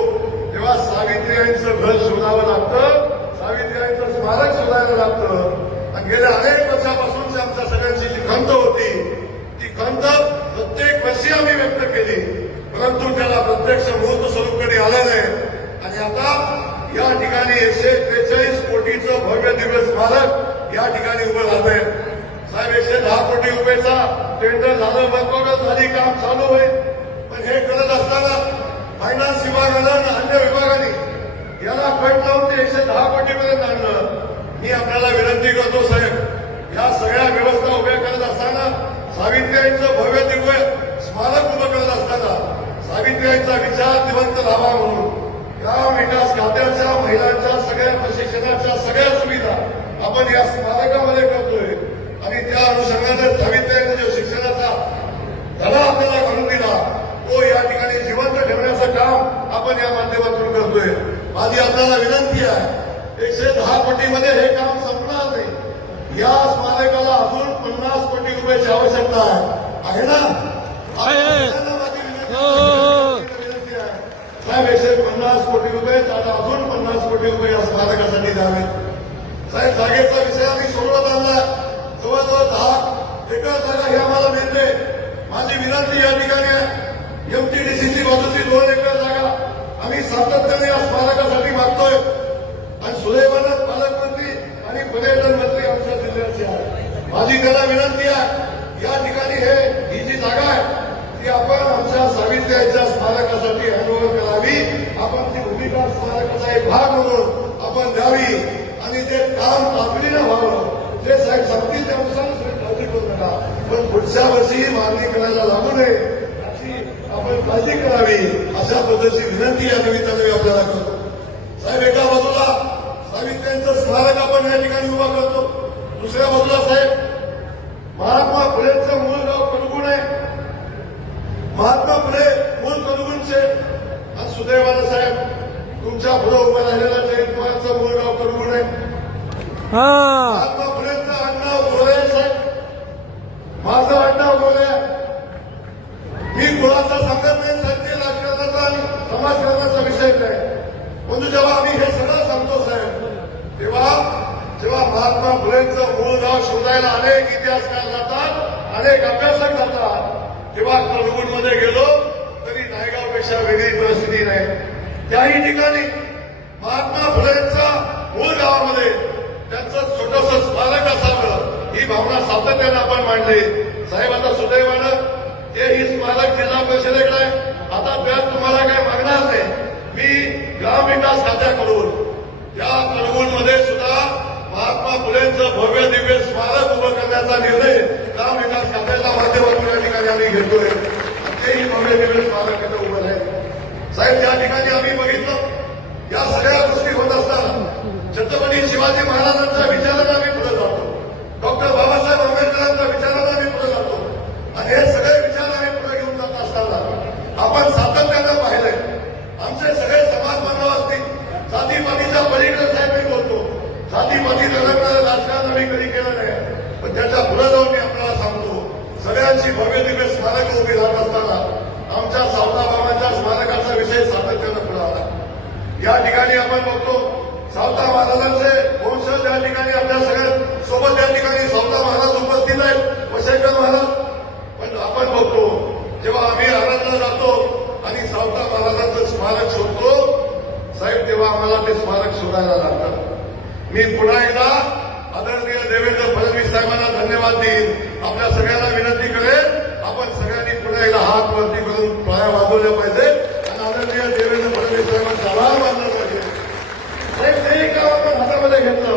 तेव्हा सावित्र्यांचं घर शोधावं लागतं, सावित्र्यांचं स्मारक शोधायला लागतं. आणि गेल्या अनेक वर्षापासून आमच्या सगळ्यांची जी खंत होती ती खंत प्रत्येक वर्षी आम्ही व्यक्त केली, परंतु त्याला प्रत्यक्ष मूर्त स्वरूप कधी आलं नाही. आणि आता या ठिकाणी 143 कोटीचं भव्य दिव्य स्मारक या ठिकाणी उभं राहतंय. साहेब 110 कोटी रुपयाचा टेंडर झालं, बंदोबस्त झाली, काम चालू आहे. पण हे करत असताना फायनान्स विभागानं आणि अन्य विभागाने याला कट लावून ते 110 कोटीपर्यंत आणलं. मी आपल्याला विनंती करतो साहेब, या सगळ्या व्यवस्था उभ्या करत असताना सावित्र्यांचं भव्य दिव्य स्मारक उभं करत असताना सावित्र्यांचा विचार जिवंत राहावा म्हणून ग्राम विकास खात्याच्या महिलांच्या सगळ्या प्रशिक्षणाच्या सगळ्या सुविधा आपण या स्मारकामध्ये करतोय. आणि त्या अनुषंगाने सावित्र्यांनी जो शिक्षणाचा धडा आपल्याला घडून दिला तो या ठिकाणी जिवंत ठेवण्याचं काम आपण या माध्यमातून करतोय. माझी आपल्याला विनंती आहे, 110 कोटीमध्ये हे काम संपणार नाही. या स्मारकाला अजून 50 कोटी रुपयाची आवश्यकता आहे ना? साहेब 150 कोटी रुपये, आता अजून 50 कोटी रुपये या स्मारकासाठी द्यावे. साहेब जागेचा विषय आम्ही सोडवत आणला. जवळजवळ 10 एकर जागा ही आम्हाला मिळते. माझी विनंती या ठिकाणी आहे, एमटीडीसीची बाजूची 2 एकर जागा आम्ही सातत्याने या स्मारकासाठी मागतोय. आणि सुदैवानं पालकमंत्री आणि पर्यटन मंत्री आमच्या जिल्ह्याचे आहे. माझी त्याला विनंती आहे, या ठिकाणी ही जी जागा आहे ती आपण आमच्या सावित्र्यांच्या स्मारकासाठी हँडओव्हर करावी. आपण ती भूमिका स्मारकाचा एक भाग म्हणून आपण द्यावी आणि ते काम तातडीनं व्हावं. जे साहेब सांगतील त्यानुसार काळजी करू नका, पण पुढच्या वर्षी मागणी करायला लागू नये अशी आपण काळजी करावी. अशा पद्धतीची विनंती या निमित्ताने मी आपल्याला करतो. साहेब एका बाजूला सावित्र्यांचं स्मारक आपण या ठिकाणी उभा करतो, दुसऱ्या बाजूला साहेब महात्मा फुलेंचं मूळ गाव कडगुण आहे. महात्मा फुले मूळ कडगुणचे आणि सुदैवानं साहेब तुमच्या पुढे उभं राहिलेला जयंत पवारचं मूळ गाव कडगुण आहे. महात्मा फुलेंचं आडनाव गोरे साहेब, माझं आडनाव गोरे आहे. मी कुणाचा सांगत नाही, सत्य राजकारणाचा आणि समाजकारणाचा विषय नाही. म्हणून जेव्हा आम्ही हे सगळं सांगतो साहेब, तेव्हा जेव्हा महात्मा फुलेंचं मूळ गाव शोधायला अनेक इतिहासकार जातात, अनेक अभ्यासक जातात, तेव्हा कडगुणमध्ये गेलो तरी नायगावपेक्षा वेगळी परिस्थिती नाही. त्याही ठिकाणी महात्मा फुलेंच्या मूळ गावामध्ये त्यांचं छोटंसं स्मारक असावं ही भावना सातत्यानं आपण मांडली. साहेब आता सुदैवानं ही स्मारक जिल्हा परिषदेकडे आहे. आता त्यात तुम्हाला काही मागणार नाही. मी ग्रामविकास खात्याकडून या कडगुणमध्ये सुद्धा महात्मा फुलेंचं भव्य दिव्य स्मारक उभं करण्याचा निर्णय ग्रामविकास खात्याच्या माध्यमातून या ठिकाणी आम्ही घेतोय. तेही भव्य दिव्य स्मारक इथं उभं आहे. साहेब त्या ठिकाणी आम्ही बघितलं या सगळ्या गोष्टी होत असताना छत्रपती शिवाजी महाराजांच्या विचारांना आम्ही पुढे जातो, डॉक्टर बाबासाहेब आंबेडकरांच्या विचारांना आम्ही पुढे जातो. आणि हे सगळे विचार आम्ही पुढे घेऊन जात असताना आपण सातत्यानं पाहिलंय आमचे सगळे आपण बघतो सावता महाराजांचे वंशज या ठिकाणी आपल्या सगळ्या सोबत या ठिकाणी सावता महाराज उपस्थित आहेत, वशेकर महाराज. पण आपण बघतो जेव्हा आम्ही आनंदला जातो आणि सावता महाराजांचं स्मारक शोधतो साहेब, तेव्हा आम्हाला ते स्मारक शोधायला लागतं. मी पुन्हा एकदा आदरणीय देवेंद्र फडणवीस साहेबांना धन्यवाद देईन. आपल्या सगळ्यांना विनंती करेन, आपण सगळ्यांनी पुन्हा एकदा हात वरती करून पाया वाजवले पाहिजे आणि आदरणीय देवेंद्र फडणवीस साहेबांचा आभार मानला पाहिजे. साहेब, ते काम आपण हातामध्ये घेतलं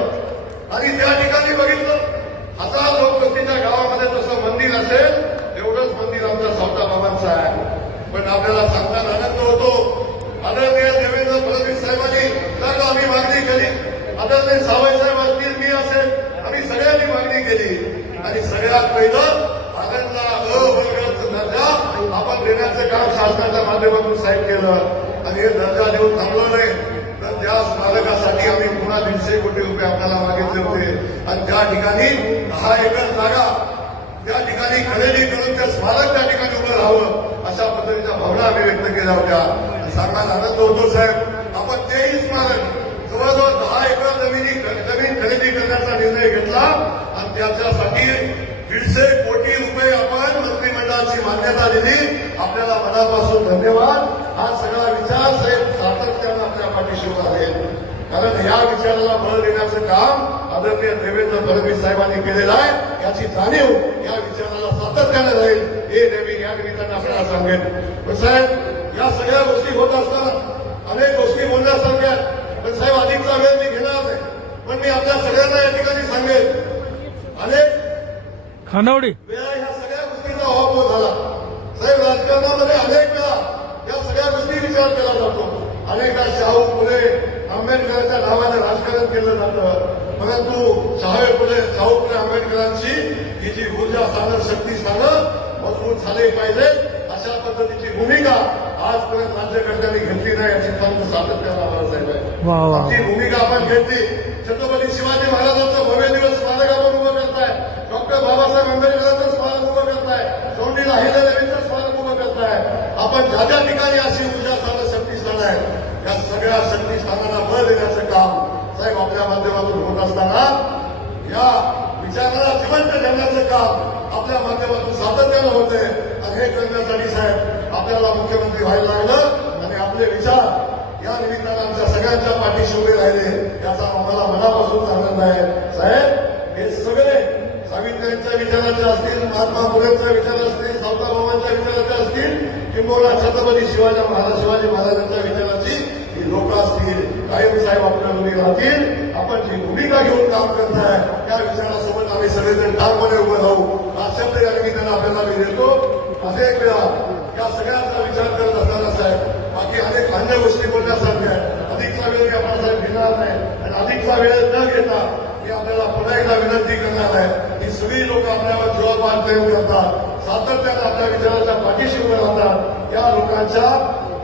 आणि त्या ठिकाणी बघितलं 1000 लोकवस्तीच्या गावामध्ये जसं मंदिर असेल तेवढंच मंदिर आमच्या सावता बाबांचं आहे. पण आपल्याला सांगताना आनंद होतो, आदरणीय देवेंद्र फडणवीस साहेबांनी तर आम्ही मागणी केली, आदरणीय सावंत साहेब असतील, मी असेल, आम्ही सगळ्यांनी मागणी केली आणि सगळ्यात पहिलं आनंदला अवर्गाचा दर्जा आपण देण्याचं काम शासनाच्या माध्यमातून साहेब केलं आणि हे दर्जा देऊन थांबलं नाही. तर त्या स्मारकासाठी आम्ही पुन्हा 150 कोटी रुपये आपल्याला मागितले होते आणि त्या ठिकाणी 10 एकर जागा त्या ठिकाणी खरेदी करून त्या स्मारक त्या ठिकाणी उभं राहावं अशा पद्धतीच्या भावना आम्ही व्यक्त केल्या होत्या. सांगण्यात आनंद होतो साहेब, आपण तेही स्मारक जवळजवळ 10 एकर जमीन खरेदी करण्याचा निर्णय घेतला आणि त्याच्यासाठी 150 कोटी रुपये आपण मंत्रिमंडळाची मान्यता दिली. आपल्याला मनापासून धन्यवाद. हा सगळा विचार साहेब सातत्यानं आपल्या पाठीशी उभा राहील, कारण या विचाराला बळ देण्याचं काम आदरणीय देवेंद्र फडणवीस साहेबांनी केलेलं आहे. याची जाणीव या विचाराला सातत्यानं राहील हे नेहमी या निमित्तानं आपल्याला सांगेन. पण साहेब, या सगळ्या गोष्टी होत असताना अनेक गोष्टी बोलण्यासारख्या आहेत. पण साहेब, अधिकचा वेळ मी घेणार नाही, पण मी आपल्या सगळ्यांना या ठिकाणी सांगेन, अनेक खानावडी वेळा ह्या सगळ्या गोष्टींचा अभाव झाला. साहेब, राजकारणामध्ये अनेक वेळा या सगळ्या गोष्टी विचार केला जातो. अनेकदा शाहू फुले आंबेडकरांच्या नावाने राजकारण केलं जातं, परंतु शाहू फुले आंबेडकरांची ही जी ऊर्जा स्थानं, शक्ती स्थानं मजबूत झाले पाहिजे अशा पद्धतीची भूमिका आजपर्यंत राज्यकर्त्यांनी घेतली नाही याची खंत सातत्यानं आम्हाला साहेब आहे. ती भूमिका आपण घेतली. छत्रपती शिवाजी महाराजांचं भव्य दिवस स्मारक आपण उभं करताय, डॉक्टर बाबासाहेब आंबेडकरांचं स्मारक उभं करताय, सौंदील अहिल्यादेवींचं स्मारक उभं करताय. आपण ज्या ज्या ठिकाणी अशी ऊर्जा स्थानं, शक्ती स्थानं आहेत या सगळ्या शक्ती स्थानांना बळ देण्याचं काम साहेब आपल्या माध्यमातून होत असताना या विचाराला जिवंत ठेवण्याचं काम आपल्या माध्यमातून सातत्यानं होते आणि हे करण्यासाठी साहेब आपल्याला मुख्यमंत्री व्हायला लागलं आणि आपले विचार या निमित्तानं आमच्या सगळ्यांच्या पाठीशी उभे राहिले याचा आम्हाला मनापासून आनंद आहे. साहेब, हे सगळे सावित्र्यांच्या विचाराचे असतील, महात्मा फुलेंच्या विचार असतील, सावताबाबांच्या विचाराचे असतील, किंबहुना छत्रपती शिवाजी महाराजांच्या विचाराची ही लोक असतील, कायम साहेब आपल्या मुली राहतील. आपण जी भूमिका घेऊन काम करताय त्या विचारासोबत आम्ही सगळेजण ठामपणे उभं राहू हा शब्द या निमित्तानं आपल्याला मी देतो. अनेक वेळा या सगळ्यांचा विचार करत असताना साहेब बाकी अनेक अन्य गोष्टी बोलण्यासारख्या आहेत. अधिकचा वेळ मी आपला साहेब घेणार नाही आणि अधिकचा वेळ न घेता मी आपल्याला पुन्हा एकदा विनंती करणार आहे की सगळी लोक आपल्यावर जीवापार प्रेम करतात, सातत्यानं आपल्या विचाराच्या पाठीशी उभे राहतात. या लोकांच्या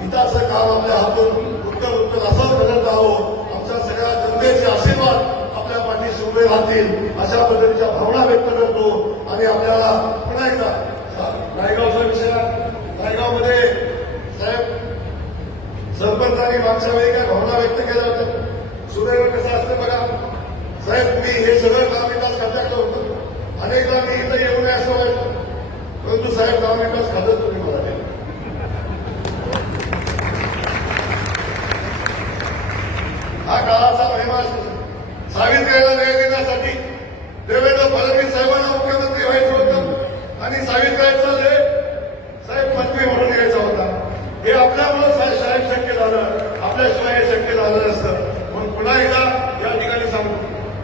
हिताचं काम आपल्या हातून उत्तर असं करत आहोत. आमच्या सगळ्या जनतेचे आशीर्वाद आपल्या पाठीशी उभे राहतील अशा पद्धतीच्या भावना व्यक्त करतो आणि आपल्याला पुन्हा एकदा नायगावचा विषय, नायगावमध्ये साहेब सरपंचांनी मागच्या वेळी काय भावना व्यक्त केल्या होत्या. सुदैव कसं असतं बघा साहेब, मी हे सगळं ग्रामविकास खात्याकडे होतं, अनेकदा मी इथं येऊ नये असं वाटतं, परंतु साहेब ग्रामविकास खात्यात तुम्ही मला केलं. हा काळाचा महिमा असतो. सावित्रीला न्याय देण्यासाठी देवेंद्र फडणवीस साहेबांना मुख्यमंत्री व्हायचं होतं आणि सावित्रीचा साहेब मंत्री म्हणून यायचा होता. हे आपल्यामुळे साहेब शक्य झालं, आपल्याशिवाय हे शक्य झालं नसतं. म्हणून पुन्हा एकदा या ठिकाणी सांगतो,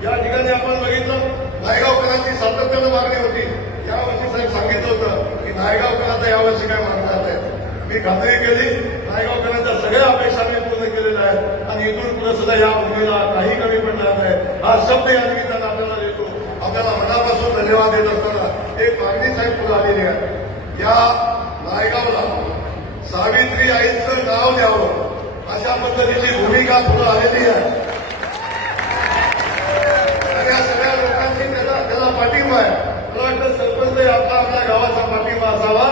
या ठिकाणी आपण बघितलं नायगावकरांची सातत्यानं मागणी होती. यावर्षी साहेब सांगितलं होतं की नायगावकरांचा यावर्षी काय मागणार आहे. मी खात्री केली, नायगावकरांच्या सगळ्या अपेक्षा मी पूर्ण केलेल्या आहेत आणि इथून पुढे सुद्धा या भूमीला काही कमी पडणार नाही हा शब्द या निमित्तानं आपल्याला देतो. आपल्याला मनापासून धन्यवाद देत असताना एक मागणी साहेब पुढे आलेली आहे. या नायगावला सावित्री आईंचं नाव द्यावं अशा पद्धतीची भूमिका पुढे आलेली आहे आणि या सगळ्या लोकांची त्याला पाठिंबा आहे. मला वाटतं सरपंच आपल्या गावाचा पाठिंबा असावा.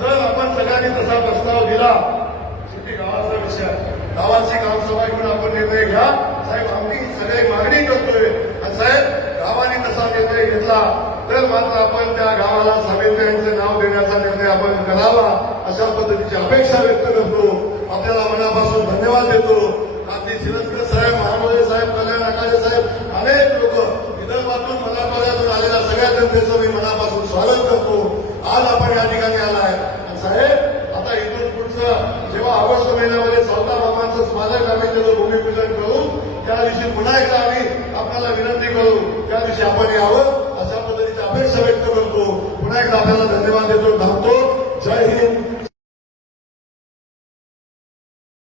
जर आपण सगळ्यांनी तसा प्रस्ताव दिला, शेवटी गावाचा विषय, गावाची ग्रामसभा घेऊन आपण निर्णय घ्या. असा निर्णय घेतला तर मात्र आपण त्या गावाला सावित्री यांचं नाव देण्याचा निर्णय आपण करावा अशा पद्धतीची अपेक्षा व्यक्त करतो. आपल्याला मनापासून धन्यवाद देतो. क्रांती सिरस्कर साहेब, महामोदय साहेब, कल्याण आकाशे साहेब, अनेक लोक विदर्भातून मराठवाड्यातून आलेल्या सगळ्या जनतेचं मी मनापासून स्वागत करतो. आज आपण या ठिकाणी आलाय साहेब. आता इथून पुढचं जेव्हा ऑगस्ट महिन्यामध्ये सावता बाबांचं स्मारक आम्ही त्याचं भूमिपूजन करून त्या दिवशी पुन्हा एकदा आम्ही आपल्याला विनंती करू त्या दिवशी आपण यावं अशा पद्धतीची अपेक्षा व्यक्त करतो. पुन्हा एकदा आपल्याला धन्यवाद देतो.